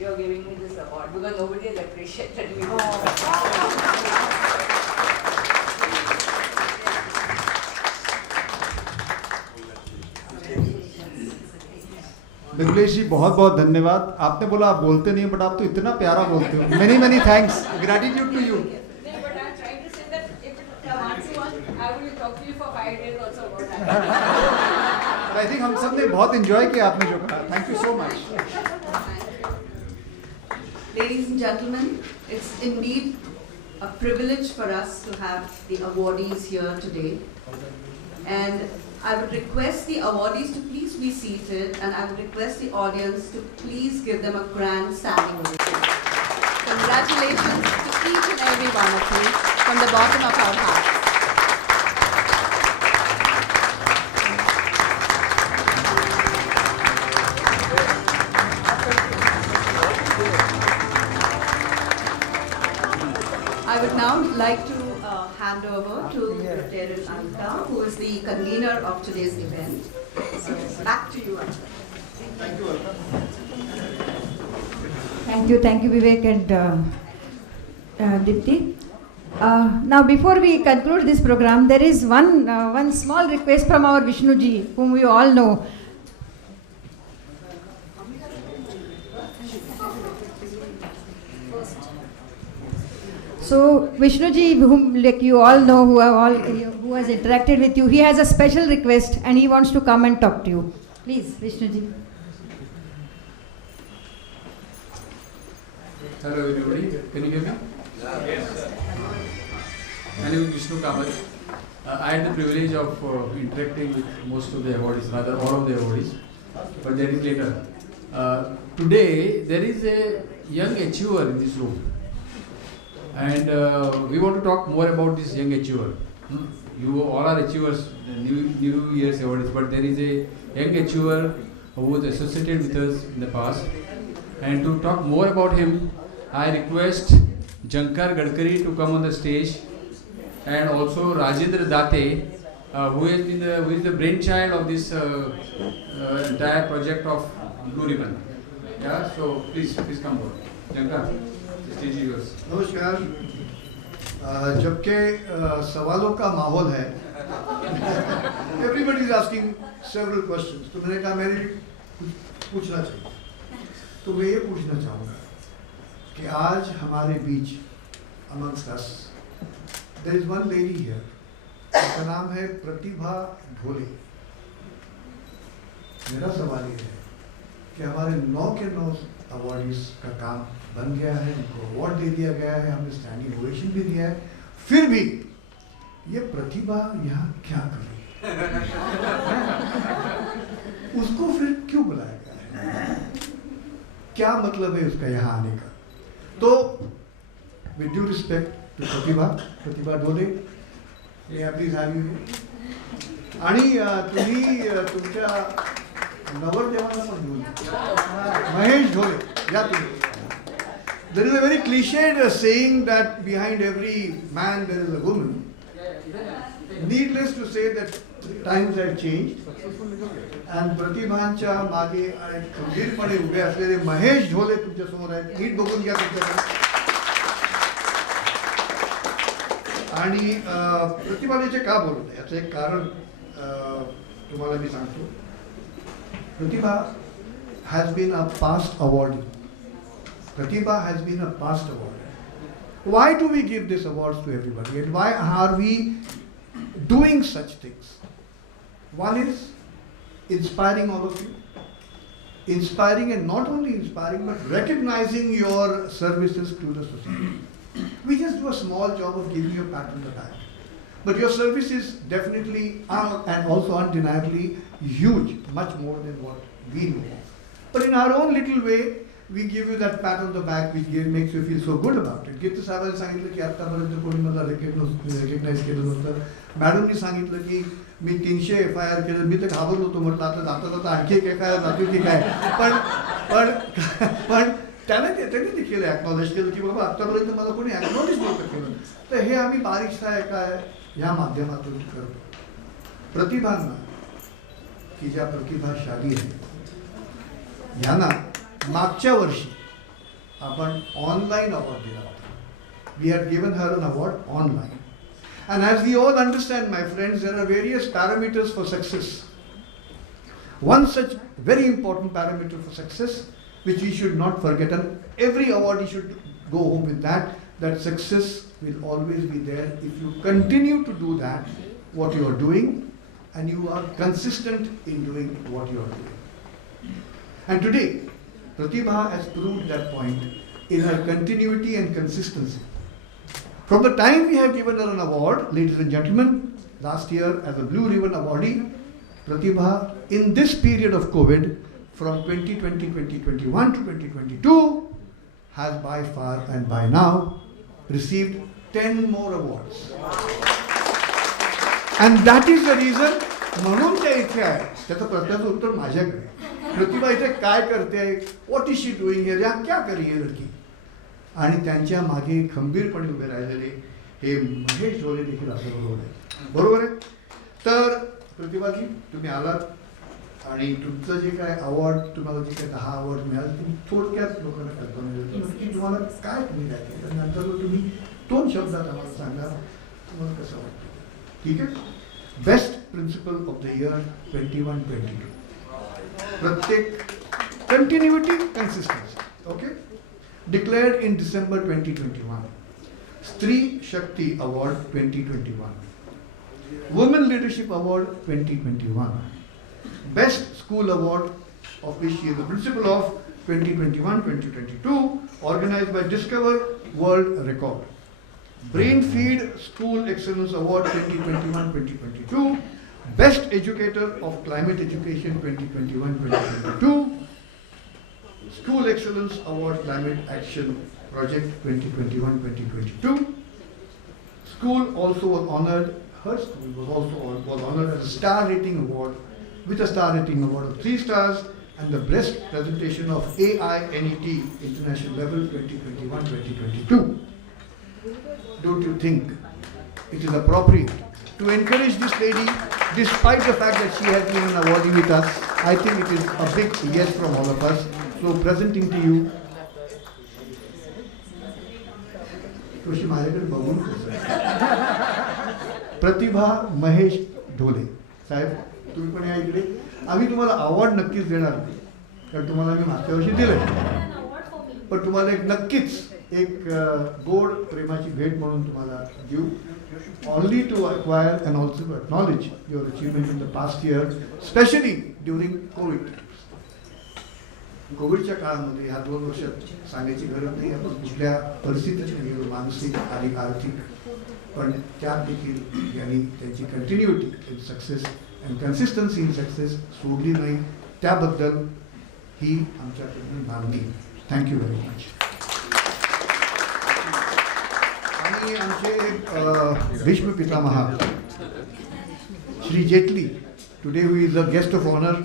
you're giving me this award because nobody has appreciated me. Bimlesh जी बहुत बहुत धन्यवाद. आपने बोला आप बोलते नहीं but आप तो इतना प्यारा बोलते हो. Many many thanks. Gratitude to you. I will talk to you for 5 days also about that. But I think हम सब ने बहुत enjoy किया आपने जो कहा. Thank you so much. Ladies and gentlemen, it's indeed a privilege for us to have the awardees here today. And I would request the awardees to please be seated, and I would request the audience to please give them a grand standing ovation. Congratulations to each and every one of you from the bottom of our hearts. like to hand over to Rotarian Anil, who is the convener of today's event. So back to you, Anil. Thank you, Alka. Thank you, Vivek and Dipti. Now, before we conclude this program, there is one small request from our Vishnuji, whom we all know. So, Vishnuji, whom like you all know, who has interacted with you, he has a special request and he wants to come and talk to you. Please, Vishnuji. Hello everybody, can you hear me? Yes. My name is Vishnu Kamat. I had the privilege of interacting with most of the awardees, rather all of the awardees, but that is later. Today there is a young achiever in this room, and we want to talk more about this young achiever. You all are achievers, New Year's awardees, but there is a young achiever who was associated with us in the past, and to talk more about him, I request Shankar to come on the stage, and also Rajendra Date, who is the brainchild of this entire project of Blue Ribbon. Yeah, so please come forward. Shankar, the stage is yours. नमस्कार. जबकि सवालों का माहौल है, everybody is asking several questions. तो मैंने कहा मेरे कुछ पूछना चाहिए. तो मैं ये पूछना चाहूँगा कि आज हमारे बीच amongst us there is one lady here. उसका नाम है प्रतिभा ढोले. मेरा सवाल ये है कि हमारे 9 के 9 अवार्डीज का काम बन गया है, उनको अवार्ड दे दिया गया है, हमने स्टैंडिंग ओवेशन भी दिया है, फिर भी ये प्रतिभा यहाँ क्या कर रही है? उसको फिर क्यों बुलाया गया है? क्या मतलब है उसका यहाँ आने का? तो with due respect to Pratibha Dhole, please have you. आणि तुम्ही तुमच्या नवरदेवाला पण घेऊन महेश ढोले या तुम्ही. There is a very cliched saying that behind every man there is a woman. Needless to say that times have changed. And प्रतिभांच्या मागे खंबीरपणे उभे असलेले महेश ढोले तुमच्या समोर आहेत. नीट बघून घ्या तुमच्याकडे. आणि प्रतिभाचे का बोलत आहे याचं एक कारण तुम्हाला मी सांगतो. प्रतिभा has been a past awardee. Pratibha has been a past award. Why do we give these awards to everybody, and why are we doing such things? One is inspiring all of you. Inspiring, and not only inspiring, but recognizing your services to the society. We just do a small job of giving you a pat on the back. But your service is definitely and also undeniably huge, much more than what we know. But in our own little way, we give you that pat on the back which makes you feel so good about it. Gite साहेबांनी सांगितलं की आतापर्यंत कोणी मला recognise केलं नव्हतं. मॅडमनी सांगितलं की मी 300 FIR केलं. मी तर घाबरलो होतो, म्हटलं आता जाता आणखी एक FIR जातो की काय. पण त्यांनी देखील ॲक्नॉलेज केलं की बाबा आतापर्यंत मला कोणी ॲक्नॉलेज नव्हतं केलं. तर हे आम्ही बारीकसा एका ह्या माध्यमातून करतो. प्रतिभांना की ज्या प्रतिभाशाली आहेत यांना मागच्या वर्षी आपण ऑनलाईन अवॉर्ड दिला होता. We had given her an award online. And as we all understand, my friends, there are various parameters for success. One such very important parameter for success, which we should not forget, and every awardee should go home with that success will always be there if you continue to do that, what you are doing, and you are consistent in doing what you are doing. And today, Pratibha has proved that point in her continuity and consistency. From the time we have given her an award, ladies and gentlemen, last year as a Blue Ribbon awardee, Pratibha in this period of COVID, from 2020, 2021 to 2022, has by far and by now received 10 more awards. And that is the reason म्हणून त्या इथे आहे. त्याचं प्रश्नाचं उत्तर माझ्याकडे. प्रतिभा इथे काय करते, what is she doing here, या क्या कर रही है लड़की. आणि त्यांच्या मागे खंबीरपणे उभे राहिलेले हे महेश ढोले देखील आपल्याबरोबर आहे. बरोबर आहे. तर प्रतिभाजी तुम्ही आलात आणि तुमचं जे काय अवॉर्ड, तुम्हाला जे काय 10 अवॉर्ड मिळाले, तुम्ही थोडक्यात लोकांना कल्पना देतो की तुम्हाला काय तुम्ही काय केलं, नंतर तुम्ही 2 शब्दात आम्हाला सांगा तुम्हाला कसं वाटतं. ठीक आहे. Best principal of the year 21-22. प्रत्येक continuity, consistency. Okay. Declared in December 2021. Stree Shakti award 2021. Women Leadership Award 2021. Best School Award, of which she is the principal of 2021-2022, organized by Discover World Record. Brain Feed School Excellence Award 2021-2022. Best Educator of Climate Education 2021-2022. School Excellence Award Climate Action Project 2021-2022. School also was honored. Her school was honored as a star rating award with a star rating award of 3 stars and the best presentation of AINET international level 2021-2022. Don't you think it is appropriate to encourage this lady despite the fact that she has been an awardee with us? I think it is a big yes from all of us. So presenting to you. तुझी माझ्याकडे बघून प्रतिभा महेश ढोले साहेब, तुम्ही पण या इकडे. आम्ही तुम्हाला award नक्कीच देणार, कारण तुम्हाला मी मागच्या वर्षी दिलं, पण तुम्हाला एक नक्कीच एक गोड प्रेमाची भेट म्हणून तुम्हाला देऊ. only to acquire and also to acknowledge your achievement in the past year, especially during COVID. कोविडच्या काळामध्ये ह्या 2 वर्षात सांगायची गरज नाही, आपण कुठल्या परिस्थितीत गेलो, मानसिक आणि आर्थिक, पण त्यात देखील यांनी त्यांची continuity in success and consistency in success सोडली नाही. त्याबद्दल ही आमच्याकडून मागणी. Thank you very much. आणि आमचे एक Bhishma Pitamaha Shri Jaitley, today who is a guest of honour.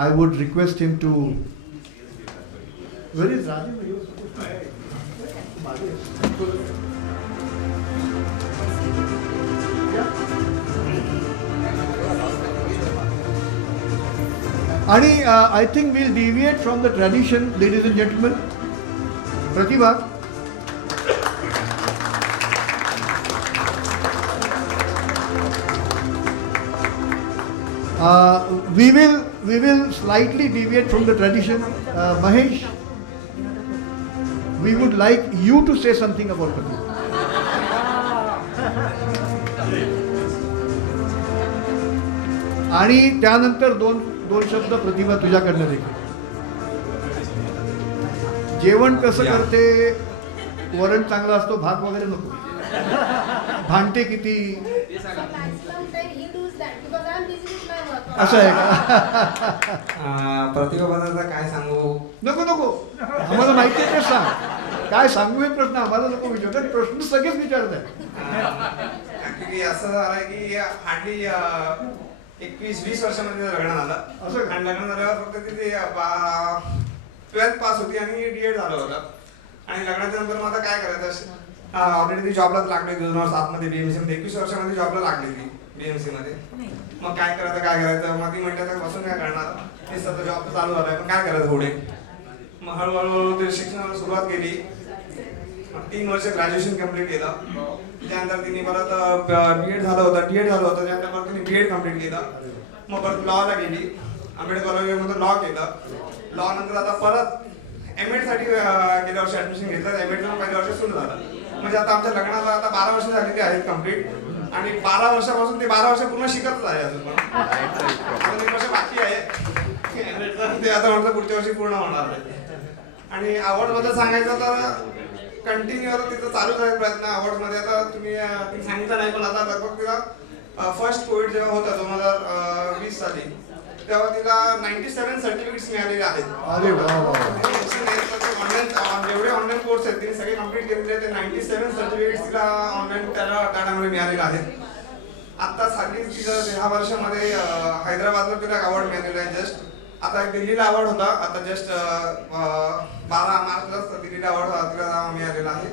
I would request him to. Where is Raju? And I think we'll deviate from the tradition, ladies and gentlemen. Pratibha. We will slightly deviate from the tradition. Mahesh, we would like you to say something about Pratibha. आणि त्यानंतर दोन शब्द प्रतिभा तुझ्याकडनं देखील. जेवण कसं करते, वरण चांगलं असतो, भात वगैरे नको, भांडते किती, असं आहे का? प्रतिभाबद्दल काय सांगू? नको नको, आम्हाला माहिती आहे, तेच सांग. काय सांगू हे प्रश्न आम्हाला नको विचारतात, प्रश्न सगळेच विचारत आहे. ऍक्च्युली असं झालंय की हार्डली 21-20 वर्षामध्ये लग्न झालं असं, आणि लग्न झाल्यावर फक्त तिथे 12th पास होती आणि D.Ed झालं होतं. आणि लग्नाच्या नंतर मग आता काय करायचं, ऑलरेडी ती जॉबलाच लागली 2007 मध्ये BMC मध्ये. 21 वर्षामध्ये जॉबला लागली ती BMC मध्ये. मग काय करायचं, मग ती म्हटलं बसून काय करणार, ते सध्या जॉब चालू झालाय, पण काय करायचं पुढे. मग हळूहळू ते शिक्षणाला सुरुवात केली. 3 वर्ष ग्रॅज्युएशन कम्प्लीट केलं. त्यानंतर तिने परत D.Ed झालं होतं, त्यानंतर परत तिने B.Ed कम्प्लीट केलं. मग परत लॉला गेली, आंबेडकर कॉलेजमध्ये लॉ केलं. लॉ नंतर आता परत M.Ed साठी गेल्या वर्षी ऍडमिशन घेतलं. M.Ed पहिल्या वर्षी सुरू झालं. म्हणजे आता आमच्या लग्नाला आता 12 वर्ष झालेली आहेत कम्प्लीट. आणि 12 वर्षापासून ते 12 वर्ष पूर्ण शिकतच आहे अजून पण. अजून 1 वर्ष बाकी आहे, ते आता म्हटलं पुढच्या वर्षी पूर्ण होणार आहे. आणि अवॉर्ड बद्दल सांगायचं तर कंटिन्यू तिथं चालूच आहे प्रयत्न अवॉर्ड मध्ये. आता तुम्ही सांगितलं नाही, पण आता लगभग तिला फर्स्ट कोविड जेव्हा होता 2020 साली, तेव्हा तिला 97 सर्टिफिकेट्स मिळालेले आहेत. अरे वा. जेवढे ऑनलाईन कोर्स आहेत तिने सगळे कम्प्लीट केलेले आहेत. 97 सर्टिफिकेट्स तिला ऑनलाईन टाटामध्ये मिळालेले आहेत. आता साली तिला 10 वर्षामध्ये हैदराबादला तिला अवॉर्ड मिळालेला आहे. जस्ट आता दिल्लीला अवॉर्ड होता, आता जस्ट 12 मार्चला दिल्लीला अवॉर्ड तिला मिळालेला आहे.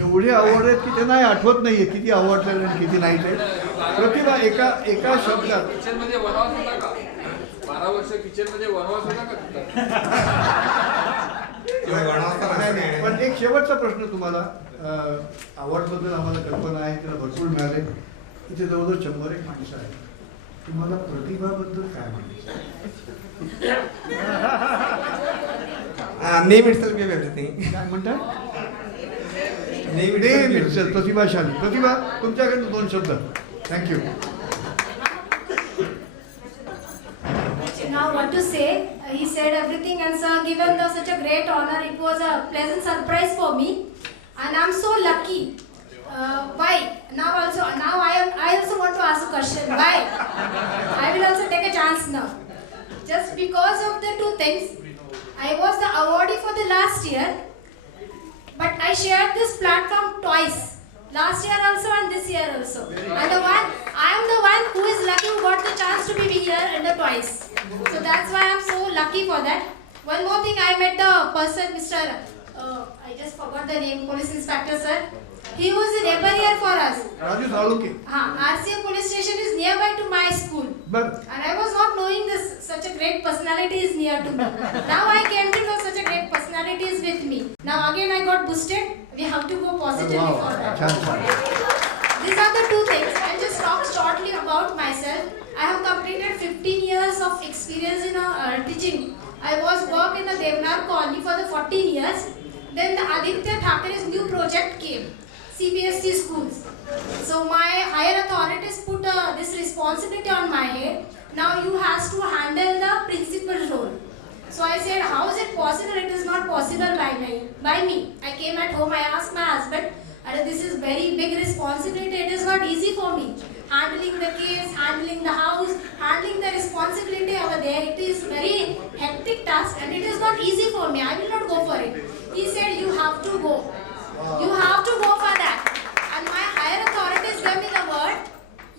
एवढे अवॉर्ड आहेत की त्यांना आठवत नाहीये किती अवॉर्ड आहेत आणि किती नाही ते. प्रतिभा एका शब्दात. किचनमध्ये वनवास होता का? 12 वर्ष किचनमध्ये वनवास होता का? पण एक शेवटचा प्रश्न तुम्हाला. अवॉर्डबद्दल आम्हाला कल्पना आहे, त्याला भरपूर मिळाले. इथे जवळजवळ 100 माणसं आहेत. तुम्हाला प्रतिभाबद्दल काय म्हणायचं? Name itself give everything. काय म्हणतात? नेम इटसेल्फ, प्रतिभाशाली. प्रतिभा, तुमच्याकडे 2 शब्द. Thank you. Now what to say? He said everything, and sir, given such a great honor, it was a pleasant surprise for me, and I'm so lucky. Why? Now I also want to ask a question. Why? I will also take a chance now. Just because of the 2 things. I was the awardee for the last year, but I shared this platform twice. Last year also and this year also. And I am the one who is lucky who got the chance to be here in the twice. So that's why I am so lucky for that. One more thing, I met the person, Mr. I just forgot the name, Police Inspector sir. He was a neighbor here for us. Raju, Salunkhe. RCA police station is nearby to my school. And I was not knowing this, such a great personality is near to me. Now I came to know such a great personality is with me. Now again I got boosted. We have to go positively for that. These are the 2 things. I'll just talk shortly about myself. I have completed 15 years of experience in teaching. I was work in a Deonar colony for the 14 years. Then the Aditya Thakere's new project came. CBSE schools. So my higher authorities put this responsibility on my head. Now you have to handle the principal role. So I said, how is it possible? It is not possible by me. I came at home, I asked my husband, this is very big responsibility. It is not easy for me. Handling the case, handling the house, handling the responsibility over there. It is very hectic task and it is not easy for me. I will not go for it. He said, you have to go. You have to go for that. And my higher authorities gave me the word,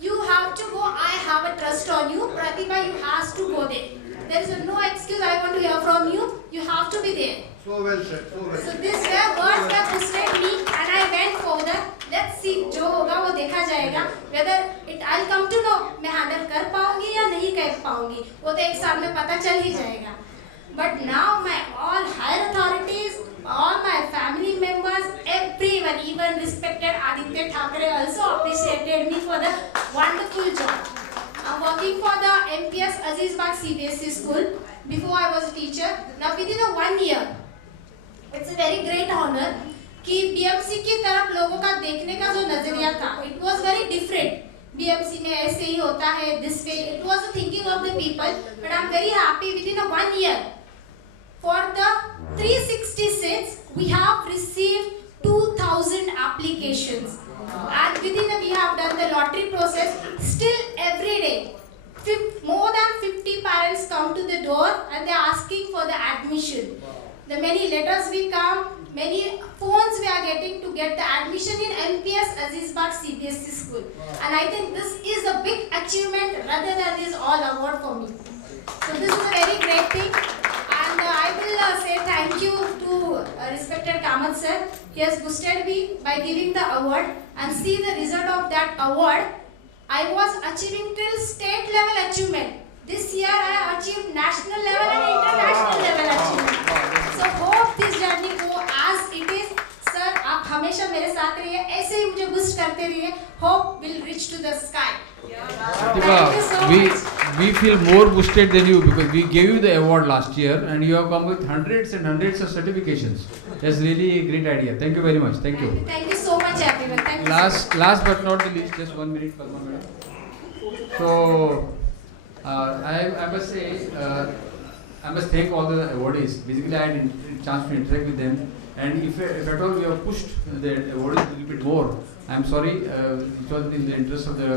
you have to go, I have a trust on you. Pratibha, you have to go there. There is no excuse I want to hear from you. You have to be there. So well said. So these were words that boosted me and I went further. Let's see, जो होगा वो देखा जाएगा. Whether I'll come to know मैं handle कर पाऊंगी या नहीं कर पाऊंगी, वो तो एक साल में पता चल ही जाएगा. But now my all higher authorities, all my family members, everyone, even respected Aditya Thakre also appreciated me for the wonderful job. I'm working for the MPS Azizbag CBSE school. Before I was a teacher. Now within 1 year, it's a very great honor कि BMC की तरफ लोगों का देखने का जो नजरिया था, it was very different. BMC में ऐसे ही होता है, this way. It was the thinking of the people, but I'm very happy within 1 year. For the 366, we have received 2,000 applications. And within we have done the lottery process. Still every day, more than 50 parents come to the door and they're asking for the admission. The many letters we come, many phones we are getting to get the admission in MPS Azizbag CBSE school. And I think this is a big achievement rather than this all award for me. So this is a very great thing. And I will say thank you to respected Kamath sir. He has boosted me by giving the award and see the result of that award. I was achieving till state level achievement. This year I achieved national level and international level achievement. So hope this journey go as it is. Sir, आप हमेशा मेरे साथ रहिए, ऐसे ही मुझे boost करते रहिए. Hope will reach to the sky. Pratibha, we feel more boosted than you because we gave you the award last year and you have come with hundreds and hundreds of certifications. That's really a great idea. Thank you very much. Thank you. Thank you so much everyone. Thank you. Last but not the least, just 1 minute, Padma madam. So I must say, I must thank all the awardees. Basically, I had a chance to interact with them, and if at all we have pushed the awardees a little bit more, I'm sorry. It was in the interest of the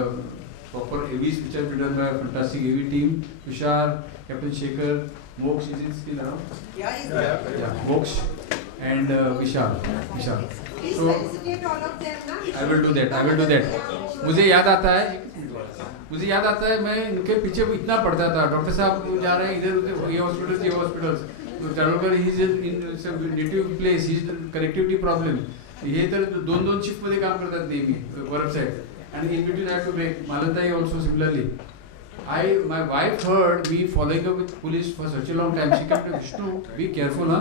proper AVs which have been done by a fantastic AV team. Vishal, Captain Shankar, Moksh, is it still around? Yeah. Moksh and Vishal. So I will do that. मुझे याद आता है मैं इनके पीछे इतना पढ़ता था. डॉक्टर साहब जा रहे हैं इधर उधर, ये हॉस्पिटल. तो चांडोलकर, he is in native place, he is connectivity problem. हे तर 2-2 शिफ्टमध्ये काम करतात नेहमी परब साहेब. And in between I have to break. Malantai also similarly. My wife heard me following up with police for such a long time. She kept saying, Vishnu, be careful,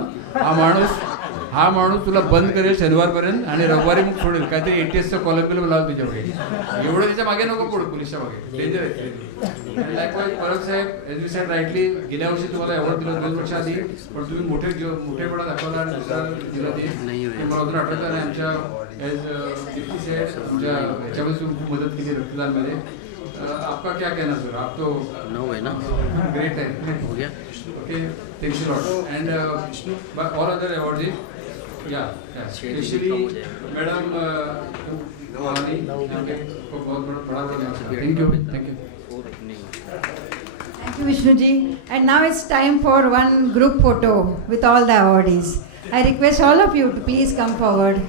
हा माणूस तुला बंद करेल शनिवारपर्यंत आणि रविवारी मग सोडेल. काहीतरी ATSचा कॉलम बिलम लावून तुझ्याकडे. एवढं त्याच्या मागे नको पडू पोलिसच्या मागे. डेंजर आहे. Likewise, परब साहेब, as you said rightly, गेल्या वर्षी तुम्हाला अवॉर्ड दिला 2 वर्ष आधी, पण तुम्ही मोठेपणा दाखवला आणि दिला ते मला अजून आठवतं. आणि आमच्या एज डिप्टी साहेब आमच्या याच्यामध्ये खूप मदत केली रक्तदानमध्ये. आपका क्या कहना सर? आप तो ग्रेट है. हो गया. Okay, thanks a lot. And all other awards, specially madam Nawani को बहुत बड़ा thank you. Thank you, Vishnuji. And now it's time for one group photo with all the awardees. I request all of you to please come forward.